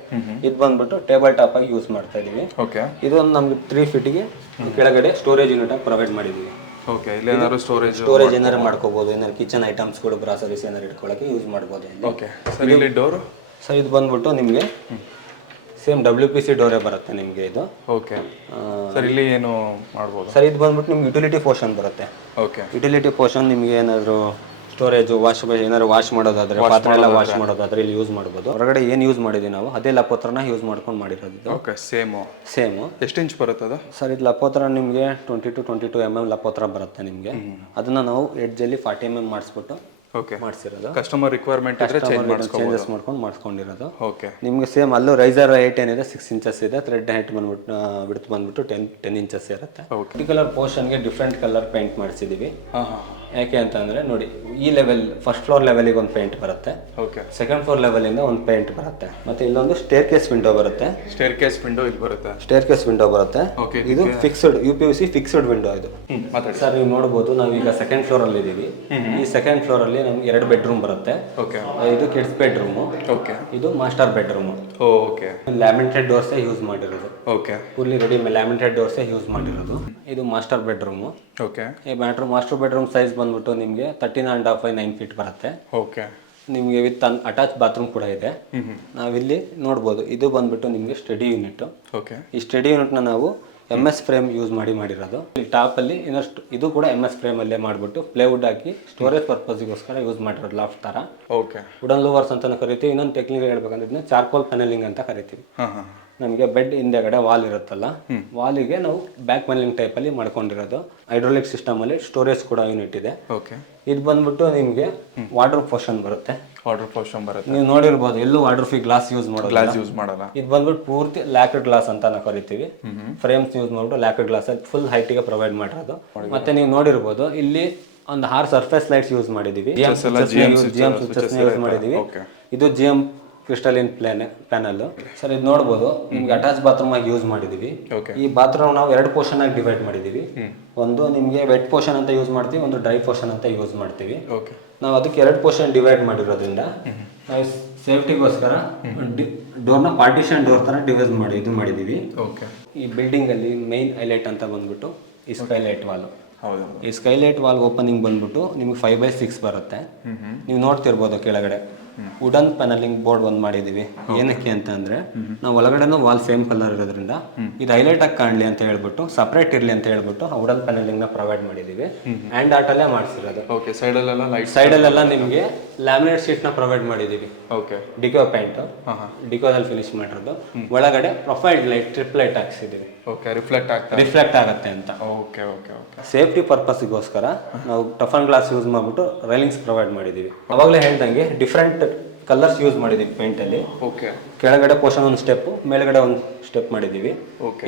ಇದು ಬಂದ್ಬಿಟ್ಟು ಟೇಬಲ್ ಟಾಪ್ ಆಗಿ ಯೂಸ್ ಮಾಡ್ತಾ ಇದೀವಿ. ಓಕೆ, ಇದೊಂದು ನಮ್ಗೆ 3 ಫೀಟ್ಗೆ ಕೆಳಗಡೆ ಸ್ಟೋರೇಜ್ ಯೂನಿಟ್ ಆಗಿ ಪ್ರೊವೈಡ್ ಮಾಡಿದೀವಿ. ಓಕೆ, ಇಲ್ಲಿ ಏನಾದ್ರು ಸ್ಟೋರೇಜ್ ಏನಾರು ಮಾಡ್ಕೋಬಹುದು, ಏನಾರು ಕಿಚನ್ ಐಟಮ್ಸ್ಗಳು ಗ್ರಾಸರೀಸ್ ಏನಾರು ಇಟ್ಕೊಳ್ಳೋಕೆ ಯೂಸ್ ಮಾಡ್ಬೋದು. ಓಕೆ ಸರ್, ಇಲ್ಲಿ ಡೋರ್ ಸರ್ ಇದು ಬಂದ್ಬಿಟ್ಟು ನಿಮಗೆ ಸೇಮ್ WPC ಡೋರೇ ಬರುತ್ತೆ ನಿಮಗೆ ಇದು. ಓಕೆ ಸರ್, ಇಲ್ಲಿ ಏನು ಮಾಡ್ಬೋದು ಸರ್? ಇದು ಬಂದ್ಬಿಟ್ಟು ನಿಮ್ಗೆ ಯುಟಿಲಿಟಿ ಪೋರ್ಷನ್ ಬರುತ್ತೆ. ಓಕೆ, ಯುಟಿಲಿಟಿ ಪೋರ್ಷನ್ ನಿಮಗೆ ಏನಾದ್ರು ಸ್ಟೋರೇಜ್ ಏನಾದ್ರು ವಾಶ್ ಮಾಡೋದಾದ್ರೆ, ಪಾತ್ರೆ ಎಲ್ಲ ವಾಶ್ ಮಾಡೋದಾದ್ರೆ ಇಲ್ಲಿ ಯೂಸ್ ಮಾಡ್ಬೋದು. ಹೊರಗಡೆ ಏನು ಯೂಸ್ ಮಾಡಿದ್ವಿ ನಾವು ಅದೇ ಲಪೋತ್ರನ ಯೂಸ್ ಮಾಡ್ಕೊಂಡು ಮಾಡಿರೋದು. ಓಕೆ, ಸೇಮ್ ಎಷ್ಟು ಇಂಚ್ ಬರುತ್ತೆ ಸರ್? ಇದು ಲಪೋತ್ರ ನಿಮಗೆ 20 to 22 mm ಲಪೋತ್ರ ಬರುತ್ತೆ ನಿಮಗೆ. ಅದನ್ನ ನಾವು ಎಡ್ಜಲ್ಲಿ 40 mm ಮಾಡಿಸ್ಬಿಟ್ಟು ಮಾಡಿಸಿರೋದು. ಕಸ್ಟಮರ್ ರಿಕ್ವೈರ್ಮೆಂಟ್ ಇದ್ರೆ ಚೇಂಜಸ್ ಮಾಡ್ಕೊಂಡು ಮಾಡಿಸ್ಕೊಂಡಿರೋದು. ಓಕೆ, ನಿಮಗೆ ಸೇಮ್ ಅಲ್ಲೂ ರೈಸರ್ ಹೈಟ್ ಏನಿದೆ 6 ಇಂಚಸ್ ಇದೆ. ಥ್ರೆಡ್ ಹೈಟ್ ಬಂದ್ಬಿಟ್ಟು ವಿಡ್ತ್ ಬಂದ್ಬಿಟ್ಟು 10 ಇಂಚಸ್ ಇರುತ್ತೆ. ಪರ್ಟಿಕ್ಯುಲರ್ ಪೋರ್ಷನ್ಗೆ ಡಿಫ್ರೆಂಟ್ ಕಲರ್ ಪೇಂಟ್ ಮಾಡಿಸಿದೀವಿ. ಯಾಕೆ ಅಂತಂದ್ರೆ ನೋಡಿ, ಈ ಲೆವೆಲ್ ಫಸ್ಟ್ ಫ್ಲೋರ್ ಲೆವೆಲ್ಗೆ ಒಂದು ಪೇಂಟ್ ಬರುತ್ತೆ. ಓಕೆ, ಸೆಕೆಂಡ್ ಫ್ಲೋರ್ ಲೆವೆಲ್ ಇಂದ ಒಂದು ಪೇಂಟ್ ಬರುತ್ತೆ. ಮತ್ತೆ ಇಲ್ಲೊಂದು ಸ್ಟೇರ್ ಕೇಸ್ ವಿಂಡೋ ಬರುತ್ತೆ. ಸ್ಟೇರ್ ಕೇಸ್ ವಿಂಡೋ ಇಲ್ಲಿ ಬರುತ್ತೆ. ಸ್ಟೇರ್ ಕೇಸ್ ವಿಂಡೋ ಬರುತ್ತೆ. ಓಕೆ, ಇದು ಫಿಕ್ಸ್ಡ್ UPVC ಫಿಕ್ಸ್ಡ್ ವಿಂಡೋ ಇದು. ಸರ್ ನೀವು ನೋಡಬಹುದು, ನಾವೀಗ ಸೆಕೆಂಡ್ ಫ್ಲೋರ್ ಅಲ್ಲಿ ಇದೀವಿ. ಈ ಸೆಕೆಂಡ್ ಫ್ಲೋರ್ ಅಲ್ಲಿ ನಮ್ಗೆ 2 ಬೆಡ್ರೂಮ್ ಬರುತ್ತೆ. ಓಕೆ, ಇದು ಕಿಡ್ಸ್ ಬೆಡ್ರೂಮ್. ಓಕೆ, ಇದು master bedroom. Okay, laminated doors use ಮಾಡಿರೋದು. Okay, fully ready laminated doors use ಮಾಡಿರೋದು. ಇದು ಮಾಸ್ಟರ್ ಬೆಡ್ರೂಮ್. ಓಕೆ, ಈ ಮಾಸ್ಟರ್ ಬೆಡ್ರೂಮ್ ಸೈಜ್ ಬಂದ್ಬಿಟ್ಟು ನಿಮಗೆ 13.5 by 9 ಫೀಟ್ ಬರುತ್ತೆ. ಓಕೆ, ನಿಮಗೆ ವಿತ್ ಅಟ್ಯಾಚ್ ಬಾತ್ರೂಮ್ ಕೂಡ ಇದೆ. ನಾವಿಲ್ಲಿ ನೋಡ್ಬೋದು, ಇದು ಬಂದ್ಬಿಟ್ಟು ನಿಮಗೆ ಸ್ಟಡಿ ಯೂನಿಟ್. ಓಕೆ, ಈ ಸ್ಟಡಿ ಯೂನಿಟ್ನ ನಾವು MS ಫ್ರೇಮ್ ಯೂಸ್ ಮಾಡಿರೋದು. ಇಲ್ಲಿ ಟಾಪ್ ಅಲ್ಲಿ ಇನ್ನಷ್ಟು ಇದು ಕೂಡ MS ಫ್ರೇಮ್ ಅಲ್ಲೇ ಮಾಡ್ಬಿಟ್ಟು ಪ್ಲೇವುಡ್ ಹಾಕಿ ಸ್ಟೋರೇಜ್ ಪರ್ಪಸ್ಗೋಸ್ಕರ ಯೂಸ್ ಮಾಡಿರೋದು. ಲಾಫ್ಟ್ ತರ. ಓಕೆ, ವುಡನ್ ಲೂವರ್ಸ್ ಅಂತ ಕರಿತೀವಿ. ಇನ್ನೊಂದು ಟೆಕ್ನಿಕ್ ಹೇಳ್ಬೇಕಂದ್ರೆ ಇದನ್ನ ಚಾರ್ಕೋಲ್ ಪ್ಯಾನಲಿಂಗ್ ಅಂತ ಕರಿತೀವಿ. ನಮಗೆ ಬೆಡ್ ಹಿಂದೆಗಡೆ ವಾಲ್ ಇರುತ್ತಲ್ಲ, ವಾಲಿಗೆ ನಾವು ಬ್ಯಾಕ್ ಪ್ಯಾನಲಿಂಗ್ ಟೈಪ್ ಅಲ್ಲಿ ಮಾಡ್ಕೊಂಡಿರೋದು. ಹೈಡ್ರೋಲಿಕ್ ಸಿಸ್ಟಮ್ ಅಲ್ಲಿ ಸ್ಟೋರೇಜ್ ಕೂಡ ಯೂನಿಟ್ ಇದೆ. ಓಕೆ, ಇದು ಬಂದ್ಬಿಟ್ಟು ನಿಮಗೆ ವಾಟರ್ ಪೋರ್ಷನ್ ಬರುತ್ತೆ. ನೀವು ನೋಡಿರ್ಬೋದು, ಎಲ್ಲೂ ವಾಟರ್ ಫ್ರೀ ಗ್ಲಾಸ್ ಯೂಸ್ ಮಾಡಲ್ಲ. ಇದು ಬಂದ್ಬಿಟ್ಟು ಪೂರ್ತಿ ಲ್ಯಾಕ್ಡ್ ಗ್ಲಾಸ್ ಅಂತ ನಾವು ಕರಿತೀವಿ. ಫ್ರೇಮ್ಸ್ ಯೂಸ್ ಮಾಡ್ಬಿಟ್ಟು ಲ್ಯಾಕ್ಡ್ ಗ್ಲಾಸ್ ಫುಲ್ ಹೈಟಿಗೆ ಪ್ರೊವೈಡ್ ಮಾಡಿರೋದು. ಮತ್ತೆ ನೀವು ನೋಡಿರ್ಬೋದು, ಇಲ್ಲಿ ಒಂದು 6 ಸರ್ಫೇಸ್ ಲೈಟ್ಸ್ ಯೂಸ್ ಮಾಡಿದೀವಿ. ಯೂಸ್ ಮಾಡಿದೀವಿ. ಇದು GM ಕ್ರಿಸ್ಟಲಿನ್ ಪ್ಯಾನಲ್. ಸರ್ ಇದು ನೋಡ್ಬೋದು, ನಿಮ್ಗೆ ಅಟ್ಯಾಚ್ ಬಾತ್ರೂಮ್ ಆಗಿ ಯೂಸ್ ಮಾಡಿದೀವಿ. ಈ ಬಾತ್ರೂಮ್ ನಾವು 2 ಪೋರ್ಷನ್ ಆಗಿ ಡಿವೈಡ್ ಮಾಡಿದೀವಿ. ಒಂದು ನಿಮಗೆ ವೆಟ್ ಪೋರ್ಷನ್ ಅಂತ ಯೂಸ್ ಮಾಡ್ತೀವಿ, ಒಂದು ಡ್ರೈ ಪೋರ್ಷನ್ ಅಂತ ಯೂಸ್ ಮಾಡ್ತೀವಿ. ನಾವು ಅದಕ್ಕೆ 2 ಪೋರ್ಷನ್ ಡಿವೈಡ್ ಮಾಡಿರೋದ್ರಿಂದ ನಾವು ಸೇಫ್ಟಿಗೋಸ್ಕರ ಡೋರ್ನ ಪಾರ್ಟಿಷನ್ ಡೋರ್ ತರ ಡಿವೈಡ್ ಮಾಡಿದೀವಿ. ಈ ಬಿಲ್ಡಿಂಗ್ ಅಲ್ಲಿ ಮೈನ್ ಹೈಲೈಟ್ ಅಂತ ಬಂದ್ಬಿಟ್ಟು ಈ ಸ್ಕೈಲೈಟ್ ವಾಲ್. ಈ ಸ್ಕೈಲೈಟ್ ವಾಲ್ ಓಪನಿಂಗ್ ಬಂದ್ಬಿಟ್ಟು ನಿಮ್ಗೆ 5 by 6 ಬರುತ್ತೆ. ನೀವು ನೋಡ್ತಿರ್ಬೋದು ಕೆಳಗಡೆ ವುಡನ್ ಪ್ಯಾನಲಿಂಗ್ ಬೋರ್ಡ್ ಒಂದು ಮಾಡಿದೀವಿ. ಏನಕ್ಕೆ ಅಂತ ಅಂದ್ರೆ ನಾವು ಒಳಗಡೆನೂ ವಾಲ್ ಸೇಮ್ ಕಲರ್ ಇರೋದ್ರಿಂದ ಇದು ಹೈಲೈಟ್ ಆಗಿ ಕಾಣಲಿ ಅಂತ ಹೇಳ್ಬಿಟ್ಟು, ಸಪರೇಟ್ ಇರ್ಲಿ ಅಂತ ಹೇಳ್ಬಿಟ್ಟು ವುಡನ್ ಪ್ಯಾನಲಿಂಗ್ ನ ಪ್ರೊವೈಡ್ ಮಾಡಿದೀವಿ. ಹ್ಯಾಂಡ್ ಆರ್ಟ್ ಅಲ್ಲೇ ಮಾಡಿಸಿರೋದು. ಸೈಡಲ್ಲೆಲ್ಲ ನಿಮಗೆ ಲ್ಯಾಮಿನೇಟ್ ಶೀಟ್ ನ ಪ್ರೊವೈಡ್ ಮಾಡಿದೀವಿ. ಡಿಕೋ ಪೇಂಟ್ ಡಿಕೋದಲ್ಲಿ ಫಿನಿಶ್ ಮಾಡಿರೋದು. ಒಳಗಡೆ ಪ್ರೊಫೈಲ್ ಲೈಟ್ ಟ್ರಿಪ್ ಲೈಟ್ ಹಾಕ್ಸಿದೀವಿ. ರಿಫ್ಲೆಕ್ಟ್ ಆಗುತ್ತೆ ಅಂತ. ಸೇಫ್ಟಿ ಪರ್ಪಸ್ಗೋಸ್ಕರ ನಾವು ಟಫನ್ ಗ್ಲಾಸ್ ಯೂಸ್ ಮಾಡ್ಬಿಟ್ಟು ರೈಲಿಂಗ್ಸ್ ಪ್ರೊವೈಡ್ ಮಾಡಿದೀವಿ. ಅವಾಗಲೇ ಹೇಳ್ದಂಗೆ ಡಿಫ್ರೆಂಟ್ ಕಲರ್ಸ್ ಯೂಸ್ ಮಾಡಿದೀವಿ ಪೇಂಟ್ ಅಲ್ಲಿ. ಕೆಳಗಡೆ ಪೋರ್ಷನ್ ಒಂದು ಸ್ಟೆಪ್, ಮೇಲ್ಗಡೆ ಒಂದು ಸ್ಟೆಪ್ ಮಾಡಿದೀವಿ.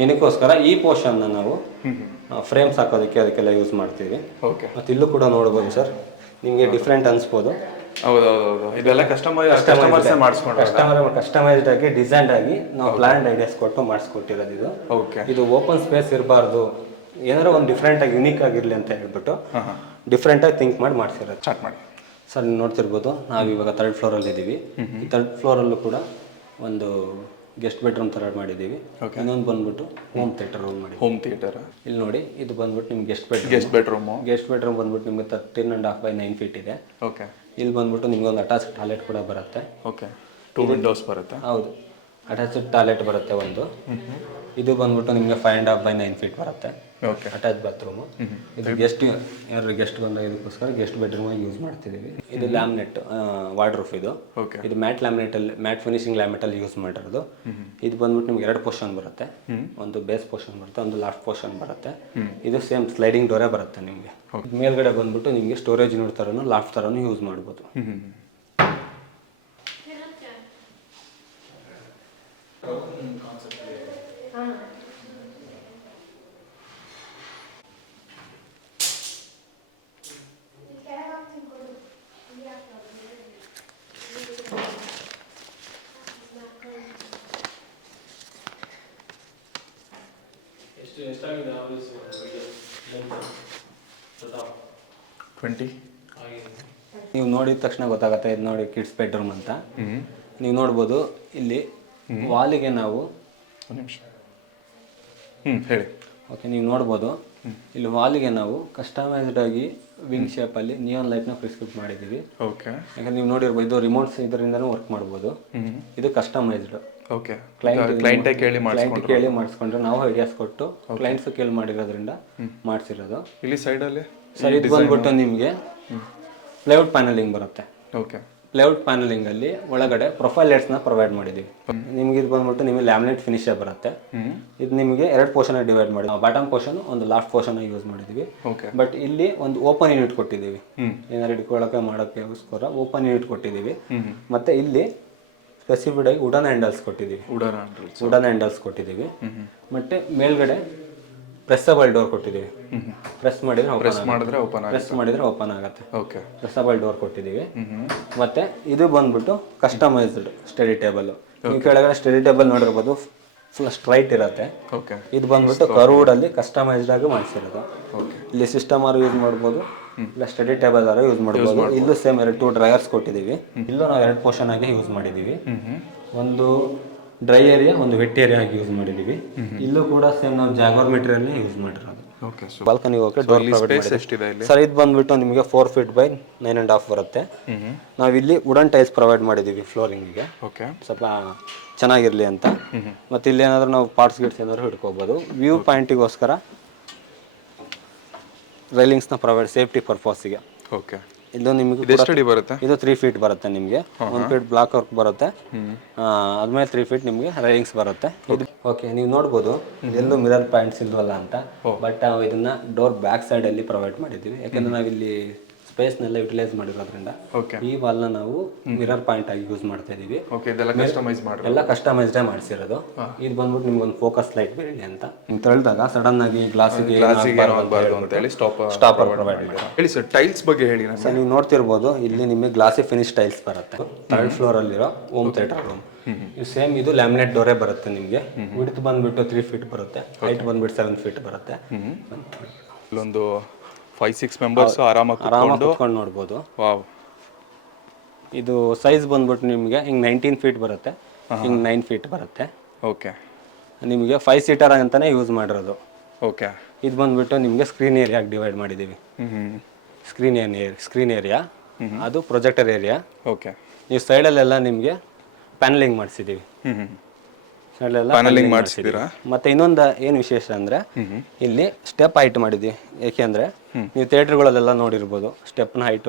ಏನಕ್ಕೋಸ್ಕರ ಈ ಪೋರ್ಷನ್ ನಾವು ಫ್ರೇಮ್ಸ್ ಹಾಕೋದಕ್ಕೆ ಅದಕ್ಕೆಲ್ಲ ಯೂಸ್ ಮಾಡ್ತೀವಿ. ಮತ್ತೆ ಇಲ್ಲೂ ಕೂಡ ನೋಡ್ಬೋದು ಸರ್, ನಿಮಗೆ ಡಿಫ್ರೆಂಟ್ ಅನ್ಸ್ಬೋದು. ಹೌದೌದು, ಇದೆಲ್ಲ ಕಸ್ಟಮರ್ಸೇ ಮಾಡಿಸ್ಕೊಂಡು. ಕಸ್ಟಮೈಸ್ಡ್ ಆಗಿ ಡಿಸೈನ್ಡ್ ಆಗಿ ನಾವು ಪ್ಲಾನ್ ಐಡಿಯಾಸ್ ಕೊಟ್ಟು ಮಾಡಿಸ್ಕೊಟ್ಟಿರೋದು ಇದು. ಓಕೆ. ಇದು ಓಪನ್ ಸ್ಪೇಸ್ ಇರಬಾರ್ದು, ಏನಾದ್ರು ಒಂದು ಡಿಫ್ರೆಂಟ್ ಆಗಿ ಯುನೀಕ್ ಆಗಿರಲಿ ಅಂತ ಹೇಳ್ಬಿಟ್ಟು ಡಿಫ್ರೆಂಟ್ ಆಗಿ ಥಿಂಕ್ ಮಾಡಿ ಮಾಡಿಸಿರೋದು. ಸ್ಟಾರ್ಟ್ ಮಾಡಿ ಸರ್. ನೀವು ನೋಡ್ತಿರ್ಬೋದು, ನಾವು ಇವಾಗ 3rd ಫ್ಲೋರಲ್ಲಿ ಇದ್ದೀವಿ. ಈ 3rd ಫ್ಲೋರಲ್ಲೂ ಕೂಡ ಒಂದು ಗೆಸ್ಟ್ ಬೆಡ್ರೂಮ್ ಥರ ಮಾಡಿದ್ದೀವಿ. ಇನ್ನೊಂದು ಬಂದ್ಬಿಟ್ಟು ಹೋಮ್ ಥಿಯೇಟರ್ ರೂಮ್ ಮಾಡಿ. ಹೋಮ್ ಥಿಯೇಟರ್ ಇಲ್ಲಿ ನೋಡಿ, ಇದು ಬಂದ್ಬಿಟ್ಟು ನಿಮ್ಗೆ ಗೆಸ್ಟ್ ಬೆಡ್ರೂಮು. ಗೆಸ್ಟ್ ಬೆಡ್ರೂಮ್ ಬಂದ್ಬಿಟ್ಟು ನಿಮಗೆ 13.5 by 9 feet ಇದೆ. ಓಕೆ. ಇಲ್ಲಿ ಬಂದ್ಬಿಟ್ಟು ನಿಮ್ಗೆ ಒಂದು ಅಟ್ಯಾಚ್ ಟಾಯ್ಲೆಟ್ ಕೂಡ ಬರುತ್ತೆ. ಓಕೆ. 2 ವಿಂಡೋಸ್ ಬರುತ್ತೆ. ಹೌದು, ಅಟ್ಯಾಚ್ಡ್ ಟಾಯ್ಲೆಟ್ ಬರುತ್ತೆ ಒಂದು. ಇದು ಬಂದ್ಬಿಟ್ಟು ನಿಮಗೆ 5.5 by 9 feet ಬರುತ್ತೆ. ಓಕೆ. Attach bathroom. ಇದು ಯಾರು ಗೆಸ್ಟ್ ಬಂದಾಗ ಇದಕ್ಕೋಸ್ಕರ ಗೆಸ್ಟ್ ಬೆಡ್ರೂಮ್ ಯೂಸ್ ಮಾಡ್ತಿದ್ದೀವಿ. ಇದು ಲ್ಯಾಮಿನೇಟ್ ವಾರ್ಡ್ರೂಫ್ ಇದು. ಓಕೆ. ಇದು ಮ್ಯಾಟ್ ಫಿನಿಶಿಂಗ್ ಲ್ಯಾಮಿನೇಟಲ್ಲಿ ಯೂಸ್ ಮಾಡಿರೋದು. ಇದು ಬಂದ್ಬಿಟ್ಟು ನಿಮ್ಗೆ 2 ಪೋರ್ಷನ್ ಬರುತ್ತೆ. ಒಂದು ಬೇಸ್ ಪೋರ್ಷನ್ ಬರುತ್ತೆ, ಒಂದು ಲಾಸ್ಟ್ ಪೋರ್ಷನ್ ಬರುತ್ತೆ. ಇದು ಸೇಮ್ ಸ್ಲೈಡಿಂಗ್ ಡೋರೇ ಬರುತ್ತೆ ನಿಮಗೆ. ಮೇಲ್ಗಡೆ ಬಂದ್ಬಿಟ್ಟು ನಿಮಗೆ ಸ್ಟೋರೇಜ್ ಯೂನಿಟ್ ಥರನೂ ಲಾಫ್ಟ್ ಥರನೂ ಯೂಸ್ ಮಾಡ್ಬೋದು. ಎಷ್ಟಾಗಿದೆ 20. ನೀವು ನೋಡಿದ ತಕ್ಷಣ ಗೊತ್ತಾಗುತ್ತೆ, ಇದು ನೋಡಿ ಕಿಡ್ಸ್ ಬೆಡ್ರೂಮ್ ಅಂತ. ನೀವು ನೋಡ್ಬೋದು ಇಲ್ಲಿ ವಾಲಿಗೆ ನಾವು ಒಂದು ನಿಮಿಷ. ಹೇಳಿ. ಓಕೆ, ನೀವು ನೋಡ್ಬೋದು ಇಲ್ಲಿ ವಾಲಿಗೆ ನಾವು ಕಸ್ಟಮೈಸ್ಡ್ ಆಗಿ ವಿಂಗ್ ಶೇಪಲ್ಲಿ ನಿಯಾನ್ ಲೈಟ್ನ ಪ್ರಿಸ್ಕ್ರಿಪ್ಟ್ ಮಾಡಿದ್ದೀವಿ. ಓಕೆ. ಯಾಕಂದ್ರೆ ನೀವು ನೋಡಿರ್ಬೋದು, ಇದು ರಿಮೋಟ್ಸ್ ಇದರಿಂದನೂ ವರ್ಕ್ ಮಾಡ್ಬೋದು. ಇದು ಕಸ್ಟಮೈಸ್ಡ್. ಓಕೆ. ಕ್ಲೈಂಟ್ ಕೇಳಿ ಮಾಡಿಸ್ಕೊಂಡ್ರೆ ನಾವು ಐಡಿಯಾಸ್ ಕೊಟ್ಟು ಕ್ಲೈಂಟ್ಸ್ ಕೇಳಿ ಮಾಡಿರೋದ್ರಿಂದ ಮಾಡಿಸಿರೋದು. ಇಲ್ಲಿ ಸೈಡಲ್ಲಿ ಸರ್ ಇದು ಬಂದ್ಬಿಟ್ಟು ನಿಮಗೆ ಪ್ಲೈವುಡ್ ಪ್ಯಾನಲಿಂಗ್ ಬರುತ್ತೆ. ಓಕೆ. ಪ್ಲೈವುಡ್ ಪ್ಯಾನಲಿಂಗ್ ಅಲ್ಲಿ ಒಳಗಡೆ ಪ್ರೊಫೈಲ್ ಲೈಟ್ಸ್ನ ಪ್ರೊವೈಡ್ ಮಾಡಿದ್ದೀವಿ. ನಿಮ್ಗೆ ಇದು ಬಂದ್ಬಿಟ್ಟು ನಿಮಗೆ ಲ್ಯಾಮಿನೇಟ್ ಫಿನಿಶೇ ಬರುತ್ತೆ. ಇದು ನಿಮಗೆ 2 ಪೋರ್ಷನ್ ಡಿವೈಡ್ ಮಾಡಿ, ಬಾಟಮ್ ಪೋರ್ಷನ್ ಒಂದು ಲಾಸ್ಟ್ ಪೋರ್ಷನ್ ಯೂಸ್ ಮಾಡಿದ್ದೀವಿ. ಬಟ್ ಇಲ್ಲಿ ಒಂದು ಓಪನ್ ಯೂನಿಟ್ ಕೊಟ್ಟಿದ್ದೀವಿ, ಏನಾರು ಇಟ್ಕೊಳ್ಳೋಕೆ ಮಾಡೋಕ್ಕೋಸ್ಕರ ಓಪನ್ ಯೂನಿಟ್ ಕೊಟ್ಟಿದ್ದೀವಿ. ಮತ್ತೆ ಇಲ್ಲಿ ಸ್ಪೆಸಿಫಿಡ್ ಆಗಿ ವುಡನ್ ಹ್ಯಾಂಡಲ್ಸ್ ಕೊಟ್ಟಿದ್ದೀವಿ. ಮತ್ತೆ ಮೇಲ್ಗಡೆ ಪ್ರೆಸ್ಸಬಲ್ ಡೋರ್ ಕೊಟ್ಟಿದ್ದೀವಿ. ಪ್ರೆಸ್ ಮಾಡಿದ್ರೆ ಓಪನ್ ಆಗುತ್ತೆ. ಓಕೆ. ಪ್ರೆಸ್ಸಬಲ್ ಡೋರ್ ಕೊಟ್ಟಿದ್ದೀವಿ. ಮತ್ತೆ ಇದು ಬಂದ್ಬಿಟ್ಟು ಕಸ್ಟಮೈಸ್ಡ್ ಸ್ಟಡಿ ಟೇಬಲ್. ನೀವು ಕೆಳಗಡೆ ಸ್ಟಡಿ ಟೇಬಲ್ ನೋಡಿರ್ಬೋದು, ಫುಲ್ ಸ್ಟ್ರೈಟ್ ಇರುತ್ತೆ. ಓಕೆ. ಇದು ಬಂದ್ಬಿಟ್ಟು ಕರ್ವ್ಡ್ ಅಲ್ಲಿ ಕಸ್ಟಮೈಸ್ಡ್ ಆಗಿ ಮಾಡಿಸಿರೋದು. ಇಲ್ಲಿ ಸಿಸ್ಟಮ್ ಆರು ಯೂಸ್ ಮಾಡ್ಬೋದು, ಇಲ್ಲ ಸ್ಟಡಿ ಟೇಬಲ್ ಆರು ಯೂಸ್ ಮಾಡ್ಬೋದು. ಇಲ್ಲೂ ಸೇಮ್ 2 ಡ್ರೈಯರ್ಸ್ ಕೊಟ್ಟಿದ್ದೀವಿ. ಇಲ್ಲೂ ನಾವು 2 ಪೋರ್ಷನ್ ಆಗಿ ಯೂಸ್ ಮಾಡಿದ್ದೀವಿ. ಒಂದು ಡ್ರೈ ಏರಿಯಾ, ಒಂದು ವೆಟ್ ಏರಿಯಾ ಆಗಿ ಯೂಸ್ ಮಾಡಿದ್ದೀವಿ. ಇಲ್ಲೂ ಕೂಡ ಸೇಮ್ ನಾವು ಜಾಗ್ವಾರ್ ಮೆಟೀರಿಯಲ್ ಯೂಸ್ ಮಾಡಿರೋದು. ಬಾಲ್ಕನಿ ಹೋಗಕ್ಕೆ ಡೋರ್ ಸರ್. ಇದು ಬಂದ್ಬಿಟ್ಟು ನಿಮಗೆ 4 feet by 9.5 ಬರುತ್ತೆ. ನಾವಿಲ್ಲಿ ವುಡನ್ ಟೈಲ್ಸ್ ಪ್ರೊವೈಡ್ ಮಾಡಿದ್ದೀವಿ ಫ್ಲೋರಿಂಗಿಗೆ, ಸ್ವಲ್ಪ ಚೆನ್ನಾಗಿರ್ಲಿ ಅಂತ. ಮತ್ತೆ ಇಲ್ಲಿ ಏನಾದರೂ ನಾವು ಪಾರ್ಟ್ಸ್ ಗಿಟ್ಸ್ ಏನಾದ್ರು ಹಿಡ್ಕೋಬಹುದು. ವ್ಯೂ ಪಾಯಿಂಟಿಗೋಸ್ಕರ ರೈಲಿಂಗ್ಸ್ನ ಪ್ರೊವೈಡ್ ಸೇಫ್ಟಿ ಪರ್ಪಸ್ಗೆ. ಓಕೆ. ಇದು ನಿಮಗೆ ಬರುತ್ತೆ. ಇದು 3 feet ಬರುತ್ತೆ ನಿಮಗೆ. 1 feet ಬ್ಲಾಕ್ ವರ್ಕ್ ಬರುತ್ತೆ. ಆದ್ಮೇಲೆ 3 feet ನಿಮಗೆ ರೈಲಿಂಗ್ಸ್ ಬರುತ್ತೆ. ಓಕೆ, ನೀವು ನೋಡ್ಬೋದು ಎಲ್ಲೂ ಮಿರರ್ ಪಾಯಿಂಟ್ಸ್ ಇಲ್ವಲ್ಲ ಅಂತ. ಬಟ್ ನಾವು ಇದನ್ನ ಡೋರ್ ಬ್ಯಾಕ್ ಸೈಡ್ ಅಲ್ಲಿ ಪ್ರೊವೈಡ್ ಮಾಡಿದ್ದೀವಿ. ಯಾಕಂದ್ರೆ ನಾವಿಲ್ಲಿ ಸ್ಪೇಸ್ನೆಲ್ಲ ಯುಟಿಲೈಸ್ ಮಾಡಿರೋದ್ರಿಂದ ಈ ವಾಲ್ನ ನಾವು ಮಿರರ್ ಪಾಯಿಂಟ್ ಆಗಿ ಯೂಸ್ ಮಾಡ್ತಾ ಇದೀವಿ. ಎಲ್ಲ ಕಸ್ಟಮೈಸ್ಡೇ ಮಾಡಿಸಿರೋದು. ಇದು ಬಂದ್ಬಿಟ್ಟು ನಿಮ್ಗೆ ಒಂದು ಫೋಕಸ್ ಲೈಟ್ ಬರಲಿ ಅಂತ. ನೀವು ತಳ್ಳಿದಾಗ ಸಡನ್ ಆಗಿ ಗ್ಲಾಸಿಗೆ ಸ್ಟಾಪರ್ ಪ್ರೊವೈಡ್ ಮಾಡಿ. ಹೇಳಿ ಸರ್, ಟೈಲ್ಸ್ ಬಗ್ಗೆ ಹೇಳಿ. ಸರ್ ನೀವು ನೋಡ್ತಿರ್ಬೋದು, ಇಲ್ಲಿ ನಿಮಗೆ ಗ್ಲಾಸಿ ಫಿನಿಶ್ ಟೈಲ್ಸ್ ಬರುತ್ತೆ. 3rd ಫ್ಲೋರ್ ಅಲ್ಲಿರೋ ಹೋಮ್ ಥಿಯೇಟರ್ ರೂಮ್. ಸೇಮ್ ಇದು ಲ್ಯಾಮಿನೇಟ್ ಡೋರೇ ಬರುತ್ತೆ ನಿಮಗೆ. ವಿಡ್ತ್ ಬಂದ್ಬಿಟ್ಟು 3 feet ಬರುತ್ತೆ, ಹೈಟ್ ಬಂದ್ಬಿಟ್ಟು 7 feet ಬರುತ್ತೆ. ಇಲ್ಲೊಂದು 5-6 ಮೆಂಬರ್ಸ್ ಆರಾಮಾಗಿ ಕುತ್ಕೊಂಡು ನೋಡ್ಬೋದು. ವಾವ್. ಇದು ಸೈಜ್ ಬಂದ್ಬಿಟ್ಟು ನಿಮಗೆ ಹಿಂಗೆ 19 feet ಬರುತ್ತೆ, ಹಿಂಗೆ 9 feet ಬರುತ್ತೆ. ಓಕೆ. ನಿಮಗೆ 5 seater ಅಂತಾನೆ ಯೂಸ್ ಮಾಡಿರೋದು. ಓಕೆ. ಇದು ಬಂದ್ಬಿಟ್ಟು ನಿಮಗೆ ಸ್ಕ್ರೀನ್ ಏರಿಯಾಗಿ ಡಿವೈಡ್ ಮಾಡಿದ್ದೀವಿ. ಸ್ಕ್ರೀನ್ ಏರಿಯಾ ಅದು ಪ್ರೊಜೆಕ್ಟರ್ ಏರಿಯಾ. ಓಕೆ. ನೀವು ಸೈಡಲ್ಲೆಲ್ಲ ನಿಮಗೆ ಪ್ಯಾನಲಿಂಗ್ ಮಾಡಿಸಿದ್ದೀವಿ. ಮತ್ತೆ ಇನ್ನೊಂದು ಏನು ವಿಶೇಷ ಅಂದ್ರೆ ಇಲ್ಲಿ ಸ್ಟೆಪ್ ಹೈಟ್ ಮಾಡಿದ್ವಿ. ಏಕೆಂದ್ರೆ ನೀವು ಥಿಯೇಟರ್ಗಳಲ್ಲೆಲ್ಲ ನೋಡಿರ್ಬೋದು, ಸ್ಟೆಪ್ನ ಹೈಟ್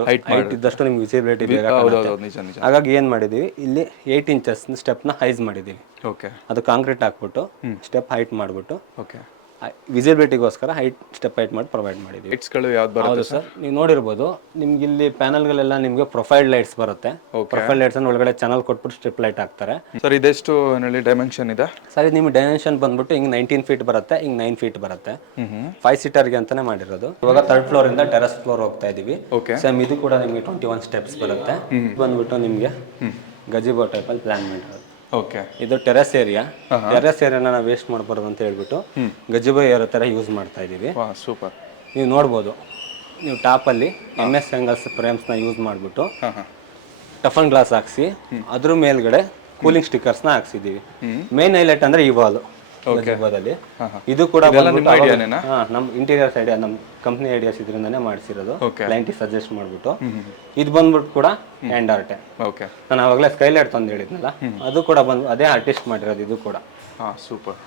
ಇದ್ದಷ್ಟು ನಿಮ್ಗೆ ವಿಸಿಬಿಲಿಟಿ ಬೇಕಾಗುತ್ತೆ. ಹಾಗಾಗಿ ಏನ್ ಮಾಡಿದೀವಿ, ಇಲ್ಲಿ 8 inches ಸ್ಟೆಪ್ನ ಹೈಸ್ ಮಾಡಿದೀವಿ. ಅದು ಕಾಂಕ್ರೀಟ್ ಹಾಕ್ಬಿಟ್ಟು ಸ್ಟೆಪ್ ಹೈಟ್ ಮಾಡ್ಬಿಟ್ಟು ವಿಸಿಬಿಲಿಟಿಗೋಸ್ಕರ ಸ್ಟೆಪ್ ಹೈಟ್ ಮಾಡಿ ಪ್ರೊವೈಡ್ ಮಾಡಿದ್ದೀವಿ. ಲೈಟ್ಸ್ಗಳು ಯಾವ್ದು ಬರುತ್ತೆ? ಹೌದು ಸರ್, ನೀವು ನೋಡಿರ್ಬೋದು ನಿಮ್ಗೆ ಇಲ್ಲಿ ಪ್ಯಾನಲ್ಗಳೆಲ್ಲ ನಿಮಗೆ ಪ್ರೊಫೈಲ್ ಲೈಟ್ಸ್ ಬರುತ್ತೆ. ಪ್ರೊಫೈಲ್ ಲೈಟ್ಸ್ ಅನ್ನು ಒಳಗಡೆ ಚಾನಲ್ ಕೊಟ್ಬಿಟ್ಟು ಸ್ಟ್ರಿಪ್ ಲೈಟ್ ಹಾಕ್ತಾರೆ. ಸರ್ ಇದೆಷ್ಟು ಡೈಮೆನ್ಷನ್ ಇದೆ? ಸರ್ ಇದು ನಿಮ್ಗೆ ಡೈಮೆನ್ಷನ್ ಬಂದ್ಬಿಟ್ಟು ಹಿಂಗೆ 19 ಫೀಟ್ ಬರುತ್ತೆ, ಹಿಂಗೆ 9 ಫೀಟ್ ಬರುತ್ತೆ. 5 ಸೀಟರ್ಗೆ ಅಂತಾನೆ ಮಾಡಿರೋದು. ಇವಾಗ 3rd ಫ್ಲೋರ್ ಇಂದ ಟೆರೆಸ್ ಫ್ಲೋರ್ ಹೋಗ್ತಾ ಇದೀವಿ. ಸೇಮ್ ಇದು ಕೂಡ ನಿಮಗೆ 21 ಸ್ಟೆಪ್ಸ್ ಬರುತ್ತೆ. ಬಂದ್ಬಿಟ್ಟು ನಿಮಗೆ ಗಜಿಬೋ ಟೈಪಲ್ಲಿ ಪ್ಲಾನ್ ಮಾಡಿರೋದು. ಓಕೆ, ಇದು ಟೆರೆಸ್ ಏರಿಯಾ. ಟೆರೆಸ್ ಏರಿಯಾನ ನಾವು ವೇಸ್ಟ್ ಮಾಡಬಾರ್ದು ಅಂತ ಹೇಳ್ಬಿಟ್ಟು ಗಜಿಬೋ ಏರೋ ಥರ ಯೂಸ್ ಮಾಡ್ತಾ ಇದೀವಿ. ಸೂಪರ್. ನೀವು ನೋಡ್ಬೋದು, ನೀವು ಟಾಪಲ್ಲಿ MS ಆ್ಯಂಗಲ್ಸ್ ಫ್ರೇಮ್ಸ್ನ ಯೂಸ್ ಮಾಡಿಬಿಟ್ಟು ಟಫನ್ ಗ್ಲಾಸ್ ಹಾಕ್ಸಿ ಅದ್ರ ಮೇಲ್ಗಡೆ ಕೂಲಿಂಗ್ ಸ್ಟಿಕ್ಕರ್ಸ್ನ ಹಾಕ್ಸಿದ್ದೀವಿ. ಮೇನ್ ಹೈಲೈಟ್ ಅಂದರೆ ಈ ವಾಲು ಗಜಿಬೋದಲ್ಲಿ. ಇದು ಕೂಡ ನಮ್ಮ ಇಂಟೀರಿಯರ್ಸ್ ಐಡಿಯಾ, ನಮ್ಮ ಕಂಪ್ನಿ ಐಡಿಯಾಸ್ ಇದರಿಂದಾನೇ ಮಾಡಿಸಿರೋದು. ಕ್ಲೈಂಟಿಗೆ ಸಜೆಸ್ಟ್ ಮಾಡಿಬಿಟ್ಟು ಇದು ಬಂದ್ಬಿಟ್ಟು ಕೂಡ ಹ್ಯಾಂಡ್ ಆರ್ಟೆ. ನಾನು ಆವಾಗಲೇ ಸ್ಕೈಲೈಟ್ ತಂದು ಹೇಳಿದ್ನಲ್ಲ, ಅದು ಕೂಡ ಬಂದು ಅದೇ ಆರ್ಟಿಸ್ಟ್ ಮಾಡಿರೋದು. ಇದು ಕೂಡ ಸೂಪರ್.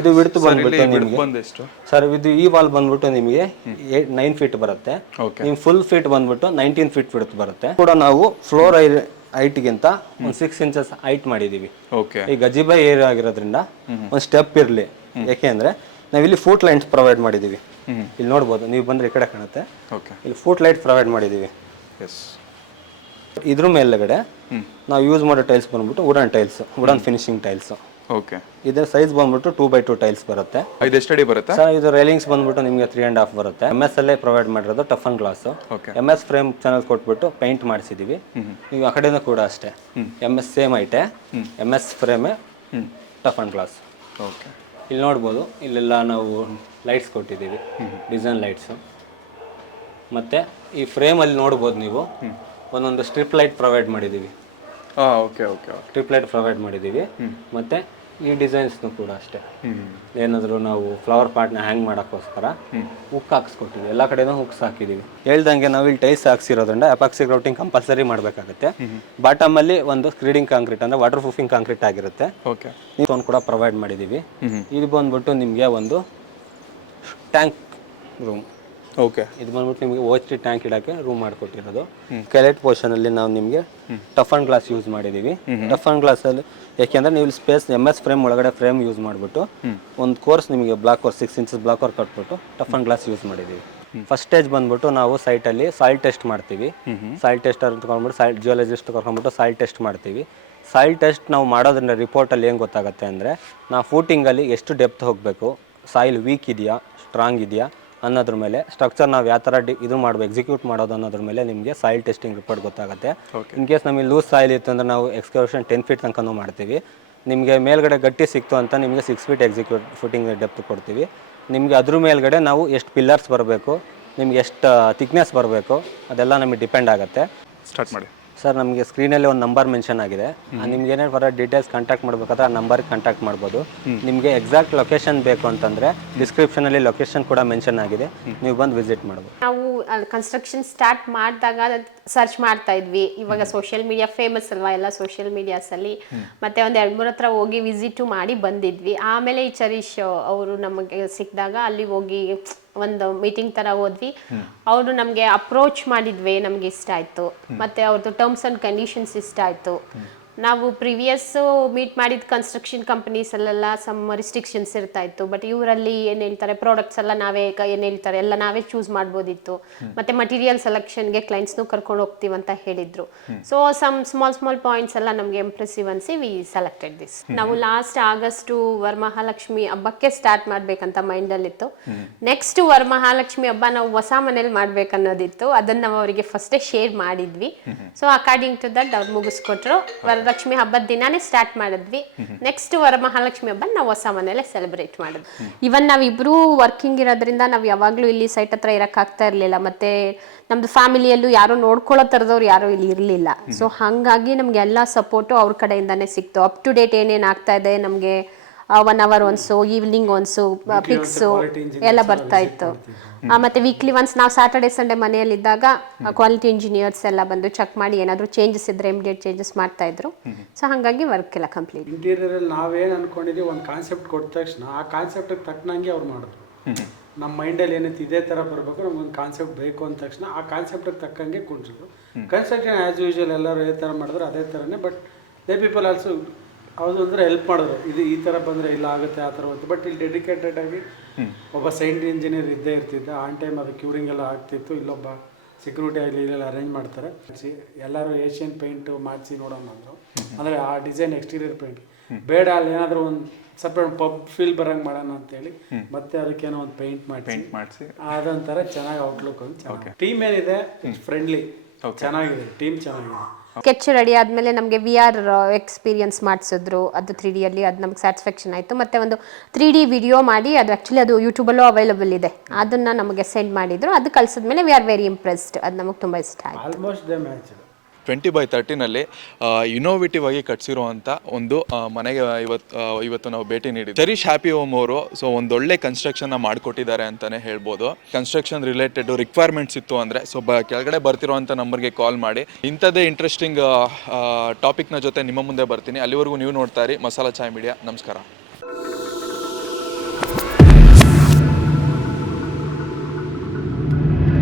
ಇದು ವಿಡ್ತ್ ಬಂದ್ಬಿಟ್ಟು ನಿಮಗೆ ಸರ್, ಇದು ಈ ವಾಲ್ ಬಂದ್ಬಿಟ್ಟು ನಿಮಗೆ 9 ಫೀಟ್ ಬರುತ್ತೆ. ನಿಮ್ ಫುಲ್ ಫೀಟ್ ಬಂದ್ಬಿಟ್ಟು 19 ಫೀಟ್ ವಿಡ್ತ್ ಬರುತ್ತೆ. ಕೂಡ ನಾವು ಫ್ಲೋರ್ ಹೈಟ್ಗಿಂತ ಒಂದು 6 ಇಂಚಸ್ ಹೈಟ್ ಮಾಡಿದೀವಿ. ಈ ಗಜಿಬೋ ಏರಿಯಾ ಆಗಿರೋದ್ರಿಂದ ಒಂದು ಸ್ಟೆಪ್ ಇರಲಿ. ಯಾಕೆಂದ್ರೆ ನಾವಿಲ್ಲಿ ಫೂಟ್ ಲೈನ್ಸ್ ಪ್ರೊವೈಡ್ ಮಾಡಿದೀವಿ. ಇಲ್ಲಿ ನೋಡ್ಬೋದು, ನೀವು ಬಂದ್ರೆ ಈ ಕಡೆ ಕಾಣುತ್ತೆ. ಇಲ್ಲಿ ಫೂಟ್ ಲೈಟ್ ಪ್ರೊವೈಡ್ ಮಾಡಿದೀವಿ. ಇದ್ರ ಮೇಲ್ಗಡೆ ನಾವು ಯೂಸ್ ಮಾಡೋ ಟೈಲ್ಸ್ ಬಂದ್ಬಿಟ್ಟು ವುಡನ್ ಫಿನಿಶಿಂಗ್ ಟೈಲ್ಸ್. ಇದರ ಸೈಜ್ ಬಂದ್ಬಿಟ್ಟು 2x2 ಟೈಲ್ಸ್ ಬರುತ್ತೆ. ಇದು ಎಷ್ಟು ಅಡಿ ಬರುತ್ತೆ ಸರ್? ಇದು ರೈಲಿಂಗ್ಸ್ ಬಂದ್ಬಿಟ್ಟು ನಿಮಗೆ 3.5 ಬರುತ್ತೆ. MS ಅಲ್ಲೇ ಪ್ರೊವೈಡ್ ಮಾಡಿರೋದು toughen glass. MS frame channel ಕೊಟ್ಬಿಟ್ಟು ಪೇಂಟ್ ಮಾಡಿಸಿದೀವಿ. ನೀವು ಆ ಕಡೆನೂ ಕೂಡ ಅಷ್ಟೇ MS ಸೇಮ್ ಐಟೆ, MS ಫ್ರೇಮೇ ಟಫನ್ ಗ್ಲಾಸ್. ಇಲ್ಲಿ ನೋಡ್ಬೋದು, ಇಲ್ಲೆಲ್ಲ ನಾವು ಲೈಟ್ಸ್ ಕೊಟ್ಟಿದ್ದೀವಿ, ಡಿಸೈನ್ ಲೈಟ್ಸು. ಮತ್ತು ಈ ಫ್ರೇಮಲ್ಲಿ ನೋಡ್ಬೋದು ನೀವು ಒಂದೊಂದು ಸ್ಟ್ರಿಪ್ ಲೈಟ್ ಪ್ರೊವೈಡ್ ಮಾಡಿದ್ದೀವಿ. ಸ್ಟ್ರಿಪ್ ಲೈಟ್ ಪ್ರೊವೈಡ್ ಮಾಡಿದ್ದೀವಿ. ಮತ್ತು ಈ ಡಿಸೈನ್ಸ್ನು ಕೂಡ ಅಷ್ಟೇ, ಏನಾದರೂ ನಾವು ಫ್ಲವರ್ ಪಾಟ್ನ ಹ್ಯಾಂಗ್ ಮಾಡೋಕ್ಕೋಸ್ಕರ ಹುಕ್ ಹಾಕ್ಸ್ಕೊಟ್ಟಿವಿ. ಎಲ್ಲ ಕಡೆನೂ ಹುಕ್ಸ್ ಹಾಕಿದ್ದೀವಿ. ಹೇಳ್ದಂಗೆ ನಾವು ಇಲ್ಲಿ ಟೈಲ್ಸ್ ಹಾಕ್ಸಿರೋದ್ರಿಂದ ಎಪಾಕ್ಸಿ ಗ್ರೌಟಿಂಗ್ ಕಂಪಲ್ಸರಿ ಮಾಡಬೇಕಾಗುತ್ತೆ. ಬಾಟಮಲ್ಲಿ ಒಂದು ಸ್ಕ್ರೀಡಿಂಗ್ ಕಾಂಕ್ರೀಟ್ ಅಂದರೆ ವಾಟರ್ ಪ್ರೂಫಿಂಗ್ ಕಾಂಕ್ರೀಟ್ ಆಗಿರುತ್ತೆ. ಇದನ್ನು ಕೂಡ ಪ್ರೊವೈಡ್ ಮಾಡಿದ್ದೀವಿ. ಇದು ಬಂದ್ಬಿಟ್ಟು ನಿಮಗೆ ಒಂದು ಟ್ಯಾಂಕ್ ರೂಮ್. ಇದು ಬಂದ್ಬಿಟ್ಟು ನಿಮಗೆ OHT ಟ್ಯಾಂಕ್ ಇಡಕ್ಕೆ ರೂಮ್ ಮಾಡಿಕೊಟ್ಟಿರೋದು. ಕೆಲೆಟ್ ಪೋರ್ಷನ್ ಅಲ್ಲಿ ನಾವು ನಿಮಗೆ ಟಫನ್ ಗ್ಲಾಸ್ ಯೂಸ್ ಮಾಡಿದೀವಿ. ಟಫನ್ ಗ್ಲಾಸ್ ಅಲ್ಲಿ ಯಾಕೆಂದ್ರೆ ನೀವು ಸ್ಪೇಸ್ MS ಫ್ರೇಮ್ ಒಳಗಡೆ ಫ್ರೇಮ್ ಯೂಸ್ ಮಾಡಿಬಿಟ್ಟು ಒಂದು ಕೋರ್ಸ್ ನಿಮಗೆ block course 6 inches block work ಕಟ್ಬಿಟ್ಟು ಟಫನ್ ಗ್ಲಾಸ್ ಯೂಸ್ ಮಾಡಿದೀವಿ. ಫಸ್ಟ್ ಸ್ಟೇಜ್ ಬಂದ್ಬಿಟ್ಟು ನಾವು ಸೈಟಲ್ಲಿ ಸಾಯಿಲ್ ಟೆಸ್ಟ್ ಮಾಡ್ತೀವಿ. ಸಾಯಿಲ್ ಟೆಸ್ಟರ್ ತಗೊಂಡ್ಬಿಟ್ಟು ಜಿಯೋಲಜಿಸ್ಟ್ ಕರ್ಕೊಂಡ್ಬಿಟ್ಟು ಸಾಯಿಲ್ ಟೆಸ್ಟ್ ಮಾಡ್ತೀವಿ. ಸಾಯಿಲ್ ಟೆಸ್ಟ್ ನಾವು ಮಾಡೋದ್ರಿಂದ ರಿಪೋರ್ಟಲ್ಲಿ ಏನು ಗೊತ್ತಾಗುತ್ತೆ ಅಂದರೆ, ನಾವು ಫೂಟಿಂಗಲ್ಲಿ ಎಷ್ಟು ಡೆಪ್ತ್ ಹೋಗಬೇಕು, ಸಾಯಿಲ್ ವೀಕ್ ಇದೆಯಾ ಸ್ಟ್ರಾಂಗ್ ಇದೆಯಾ ಅನ್ನೋದ್ರ ಮೇಲೆ, ಸ್ಟ್ರಕ್ಚರ್ ನಾವು ಯಾವ ಥರ ಎಕ್ಸಿಕ್ಯೂಟ್ ಮಾಡೋದು ಅನ್ನೋದ್ರ ಮೇಲೆ ನಿಮಗೆ ಸಾಯಿಲ್ ಟೆಸ್ಟಿಂಗ್ ರಿಪೋರ್ಟ್ ಗೊತ್ತಾಗುತ್ತೆ. ಇನ್ ಕೇಸ್ ನಮಗೆ ಲೂಸ್ ಸಾಯಿಲ್ ಇತ್ತು ಅಂದರೆ ನಾವು ಎಕ್ಸ್ಕವೇಷನ್ 10 ಫೀಟ್ ತನಕನೂ ಮಾಡ್ತೀವಿ. ನಿಮಗೆ ಮೇಲ್ಗಡೆ ಗಟ್ಟಿ ಸಿಕ್ತು ಅಂತ ನಿಮಗೆ 6 ಫೀಟ್ ಫುಟಿಂಗ್ ಡೆಪ್ತ್ ಕೊಡ್ತೀವಿ. ನಿಮಗೆ ಅದ್ರ ಮೇಲ್ಗಡೆ ನಾವು ಎಷ್ಟು ಪಿಲ್ಲರ್ಸ್ ಬರಬೇಕು, ನಿಮ್ಗೆ ಎಷ್ಟು ಥಿಕ್ನೆಸ್ ಬರಬೇಕು, ಅದೆಲ್ಲ ನಮಗೆ ಡಿಪೆಂಡ್ ಆಗುತ್ತೆ. ಸ್ಟಾರ್ಟ್ ಮಾಡಿ ಸರ್. ನಮಗೆ ಸ್ಕ್ರೀನಲ್ಲಿ ಒಂದು ನಂಬರ್ ಮೆನ್ಷನ್ ಆಗಿದೆ. ನಿಮ್ಗೆ ಏನೇನು ಬರೋ ಡೀಟೇಲ್ಸ್ ಕಾಂಟ್ಯಾಕ್ಟ್ ಮಾಡಬೇಕಾದ್ರೆ ಆ ನಂಬರ್ಗೆ ಕಾಂಟ್ಯಾಕ್ಟ್ ಮಾಡ್ಬೋದು. ನಿಮಗೆ ಎಕ್ಸಾಕ್ಟ್ ಲೊಕೇಶನ್ ಬೇಕು ಅಂತಂದರೆ ಡಿಸ್ಕ್ರಿಪ್ಷನಲ್ಲಿ ಲೊಕೇಶನ್ ಕೂಡ ಮೆನ್ಷನ್ ಆಗಿದೆ, ನೀವು ಬಂದು ವಿಸಿಟ್ ಮಾಡ್ಬೋದು. ನಾವು ಕನ್ಸ್ಟ್ರಕ್ಷನ್ ಸ್ಟಾರ್ಟ್ ಮಾಡಿದಾಗ ಸರ್ಚ್ ಮಾಡ್ತಾ ಇದ್ವಿ. ಇವಾಗ ಸೋಷಿಯಲ್ ಮೀಡಿಯಾ ಫೇಮಸ್ ಅಲ್ವಾ, ಎಲ್ಲ ಸೋಷಿಯಲ್ ಮೀಡಿಯಾಸಲ್ಲಿ. ಮತ್ತೆ ಒಂದು 2-3 ಹತ್ರ ಹೋಗಿ ವಿಸಿಟು ಮಾಡಿ ಬಂದಿದ್ವಿ. ಆಮೇಲೆ ಈ ಚರೀಶ್ ಅವರು ನಮಗೆ ಸಿಕ್ಕಿದಾಗ ಅಲ್ಲಿ ಹೋಗಿ ಒಂದು ಮೀಟಿಂಗ್ ತರ ಹೋದ್ವಿ. ಅವರು ನಮಗೆ ಅಪ್ರೋಚ್ ಮಾಡಿದ್ವಿ, ನಮ್ಗೆ ಇಷ್ಟ ಆಯ್ತು. ಮತ್ತೆ ಅವ್ರದ್ದು ಟರ್ಮ್ಸ್ ಅಂಡ್ ಕಂಡೀಷನ್ಸ್ ಇಷ್ಟ ಆಯ್ತು. ನಾವು ಪ್ರಿವಿಯಸ್ ಮೀಟ್ ಮಾಡಿದ ಕನ್ಸ್ಟ್ರಕ್ಷನ್ ಕಂಪನೀಸ್ ಅಲ್ಲೆಲ್ಲ ಸಮ್ ರಿಸ್ಟ್ರಿಕ್ಷನ್ಸ್ ಇರ್ತಾ ಇತ್ತು. ಬಟ್ ಇವರಲ್ಲಿ ಏನು ಹೇಳ್ತಾರೆ, ಪ್ರಾಡಕ್ಟ್ಸ್ ಎಲ್ಲ ನಾವೇ ಏನು ಹೇಳ್ತಾರೆ ಎಲ್ಲ ನಾವೇ ಚೂಸ್ ಮಾಡ್ಬೋದಿತ್ತು. ಮತ್ತೆ ಮಟೀರಿಯಲ್ ಸೆಲೆಕ್ಷನ್ಗೆ ಕ್ಲೈಂಟ್ಸ್ನು ಕರ್ಕೊಂಡು ಹೋಗ್ತೀವಿ ಅಂತ ಹೇಳಿದ್ರು. ಸೊ ಸಮ್ ಸ್ಮಾಲ್ ಪಾಯಿಂಟ್ಸ್ ಎಲ್ಲ ನಮಗೆ ಇಂಪ್ರೆಸಿವ್ ಅನ್ಸಿ ವಿ ಸೆಲೆಕ್ಟೆಡ್ ದಿಸ್. ನಾವು ಲಾಸ್ಟ್ ಆಗಸ್ಟ್ ವರಮಹಾಲಕ್ಷ್ಮಿ ಹಬ್ಬಕ್ಕೆ ಸ್ಟಾರ್ಟ್ ಮಾಡ್ಬೇಕಂತ ಮೈಂಡಲ್ಲಿತ್ತು. ನೆಕ್ಸ್ಟ್ ವರಮಹಾಲಕ್ಷ್ಮಿ ಹಬ್ಬ ನಾವು ಹೊಸ ಮನೇಲಿ ಮಾಡ್ಬೇಕನ್ನೋದಿತ್ತು. ಅದನ್ನ ನಾವು ಅವರಿಗೆ ಫಸ್ಟೇ ಶೇರ್ ಮಾಡಿದ್ವಿ. ಸೊ ಅಕಾರ್ಡಿಂಗ್ ಟು ದಟ್ ಅವ್ರು ಮುಗಿಸ್ಕೊಟ್ರು. ವರಲಕ್ಷ್ಮಿ ಹಬ್ಬದ ದಿನಾನೇ ಸ್ಟಾರ್ಟ್ ಮಾಡಿದ್ವಿ. ನೆಕ್ಸ್ಟ್ ವರಮಹಾಲಕ್ಷ್ಮಿ ಹಬ್ಬ ನಾವು ಹೊಸ ಮನೇಲೆ ಸೆಲೆಬ್ರೇಟ್ ಮಾಡಿದ್ವಿ. ಇವನ್ ನಾವಿಬ್ರು ವರ್ಕಿಂಗ್ ಇರೋದ್ರಿಂದ ನಾವು ಯಾವಾಗ್ಲೂ ಇಲ್ಲಿ ಸೈಟ್ ಹತ್ರ ಇರಕ್ ಆಗ್ತಾ ಇರ್ಲಿಲ್ಲ. ಮತ್ತೆ ನಮ್ದು ಫ್ಯಾಮಿಲಿಯಲ್ಲೂ ಯಾರು ನೋಡ್ಕೊಳ್ಳೋ ತರದವ್ರು ಯಾರು ಇಲ್ಲಿ ಇರ್ಲಿಲ್ಲ. ಸೊ ಹಂಗಾಗಿ ನಮ್ಗೆ ಎಲ್ಲಾ ಸಪೋರ್ಟು ಅವ್ರ ಕಡೆಯಿಂದಾನೇ ಸಿಕ್ತು. ಅಪ್ ಟು ಡೇಟ್ ಏನೇನ್ ಆಗ್ತಾ ಇದೆ ನಮ್ಗೆ 1 hour once, evening once pics ಎಲ್ಲ ಬರ್ತಾ ಇತ್ತು. ಮತ್ತೆ ವೀಕ್ಲಿ ಒನ್ಸ್ ನಾವು ಸ್ಯಾಟರ್ಡೆ ಸಂಡೇ ಮನೆಯಲ್ಲಿದ್ದಾಗ ಕ್ವಾಲಿಟಿ ಇಂಜಿನಿಯರ್ಸ್ ಎಲ್ಲ ಬಂದು ಚೆಕ್ ಮಾಡಿ ಏನಾದರೂ ಚೇಂಜಸ್ ಇದ್ರೆ ಇಮಿಡಿಯೇಟ್ ಚೇಂಜಸ್ ಮಾಡ್ತಾ ಇದ್ರು. ಸೊ ಹಾಗಾಗಿ ವರ್ಕ್ ಎಲ್ಲ ಕಂಪ್ಲೀಟ್. ಇಂಟೀರಿಯರ್ ಅಲ್ಲಿ ನಾವೇನು ಅನ್ಕೊಂಡಿದ್ದೀವಿ, ಒಂದು ಕಾನ್ಸೆಪ್ಟ್ ಕೊಟ್ಟ ತಕ್ಷಣ ಆ ಕಾನ್ಸೆಪ್ಟಿಗೆ ತಕ್ಕನಂಗೆ ಅವ್ರು ಮಾಡಿದ್ರು. ನಮ್ಮ ಮೈಂಡಲ್ಲಿ ಏನೈತಿ ಇದೇ ಥರ ಬರಬೇಕು, ನಮ್ಗೊಂದು ಕಾನ್ಸೆಪ್ಟ್ ಬೇಕು ಅಂದ ತಕ್ಷಣ ಆ ಕಾನ್ಸೆಪ್ಟಿಗೆ ತಕ್ಕಂಗೆ ಕುಂಡ್ರಿದ್ರು. ಕನ್ಸ್ಟ್ರಕ್ಷನ್ ಆ್ಯಸ್ ಯೂಶುವಲ್ ಎಲ್ಲರೂ ಇದೇ ಥರ ಮಾಡಿದ್ರು, ಅದೇ ಥರನೇ. ಬಟ್ ದೇ ಪೀಪಲ್ ಆಲ್ಸೋ ಹೌದು ಅಂದರೆ ಹೆಲ್ಪ್ ಮಾಡಿದ್ರು, ಇದು ಈ ಥರ ಬಂದರೆ ಇಲ್ಲ ಆಗುತ್ತೆ ಆ ಥರ ಹೋಗುತ್ತೆ. ಬಟ್ ಇಲ್ಲಿ ಡೆಡಿಕೇಟೆಡ್ ಆಗಿ ಒಬ್ಬ ಸೈಂಟ್ ಇಂಜಿನಿಯರ್ ಇದ್ದೇ ಇರ್ತಿದ್ದ. ಆನ್ ಟೈಮ್ ಅದು ಕ್ಯೂರಿಂಗ್ ಎಲ್ಲ ಆಗ್ತಿತ್ತು. ಇಲ್ಲೊಬ್ಬ ಸೆಕ್ಯೂರಿಟಿ ಆಗಲಿ ಇಲ್ಲೆಲ್ಲ ಅರೇಂಜ್ ಮಾಡ್ತಾರೆ. ಎಲ್ಲರೂ ಏಷ್ಯನ್ ಪೇಂಟು ಮಾಡಿಸಿ ನೋಡೋಣ ಅಂದರು. ಅಂದರೆ ಆ ಡಿಸೈನ್ ಎಕ್ಸ್ಟೀರಿಯರ್ ಪೇಂಟ್ ಬೇಡ, ಅಲ್ಲಿ ಏನಾದರೂ ಒಂದು ಸ್ವಲ್ಪ ಪಬ್ ಫೀಲ್ ಬರಂಗೆ ಮಾಡೋಣ ಅಂತೇಳಿ ಮತ್ತೆ ಅದಕ್ಕೇನೋ ಒಂದು ಪೇಂಟ್ ಮಾಡಿಸಿ ಅದೊಂಥರ ಚೆನ್ನಾಗಿ ಔಟ್ಲುಕ್ ಒಂದು ಚೆನ್ನಾಗಿ. ಟೀಮ್ ಏನಿದೆ ಫ್ರೆಂಡ್ಲಿ, ಚೆನ್ನಾಗಿದೆ, ಟೀಮ್ ಚೆನ್ನಾಗಿದೆ. ಸ್ಕೆಚ್ ರೆಡಿ ಆದಮೇಲೆ ನಮಗೆ VR ಎಕ್ಸ್ಪೀರಿಯನ್ಸ್ ಮಾಡಿಸಿದ್ರು. ಅದು 3D ಅಲ್ಲಿ ಅದು ನಮ್ಗೆ ಸ್ಯಾಟಿಸ್ಫ್ಯಾಕ್ಷನ್ ಆಯಿತು. ಮತ್ತು ಒಂದು 3D ವಿಡಿಯೋ ಮಾಡಿ ಅದು ಆ್ಯಕ್ಚುಲಿ ಅದು ಯೂಟ್ಯೂಬಲ್ಲೂ ಅವೈಲಬಲ್ ಇದೆ, ಅದನ್ನು ನಮಗೆ ಸೆಂಡ್ ಮಾಡಿದರು. ಅದು ಕಳಿಸಿದ್ಮೇಲೆ ವಿ ಆರ್ ವೆರಿ ಇಂಪ್ರೆಸ್ಡ್. ಅದು ನಮಗೆ ತುಂಬ ಇಷ್ಟ ಆಯಿತು. Almost they match. 20/30 ಇನೋವೇಟಿವ್ ಆಗಿ ಕಟ್ಸಿರುವಂಥ ಒಂದು ಮನೆಗೆ ಇವತ್ತು ನಾವು ಭೇಟಿ ನೀಡಿದ್ವಿ. ಚರೀಶ್ ಹ್ಯಾಪಿ ಹೋಮ್ ಅವರು ಸೊ ಒಂದೊಳ್ಳೆ ಕನ್ಸ್ಟ್ರಕ್ಷನ್ನ ಮಾಡಿಕೊಟ್ಟಿದ್ದಾರೆ ಅಂತಲೇ ಹೇಳ್ಬೋದು. ಕನ್ಸ್ಟ್ರಕ್ಷನ್ ರಿಲೇಟೆಡ್ ರಿಕ್ವೈರ್ಮೆಂಟ್ಸ್ ಇತ್ತು ಅಂದರೆ ಸೊ ಕೆಳಗಡೆ ಬರ್ತಿರೋವಂಥ ನಂಬರ್ಗೆ ಕಾಲ್ ಮಾಡಿ. ಇಂಥದ್ದೇ ಇಂಟ್ರೆಸ್ಟಿಂಗ್ ಟಾಪಿಕ್ನ ಜೊತೆ ನಿಮ್ಮ ಮುಂದೆ ಬರ್ತೀನಿ. ಅಲ್ಲಿವರೆಗೂ ನೀವು ನೋಡ್ತಾ ಇರಿ ಮಸಾಲಾ ಚಾಯ್ ಮೀಡಿಯಾ. ನಮಸ್ಕಾರ.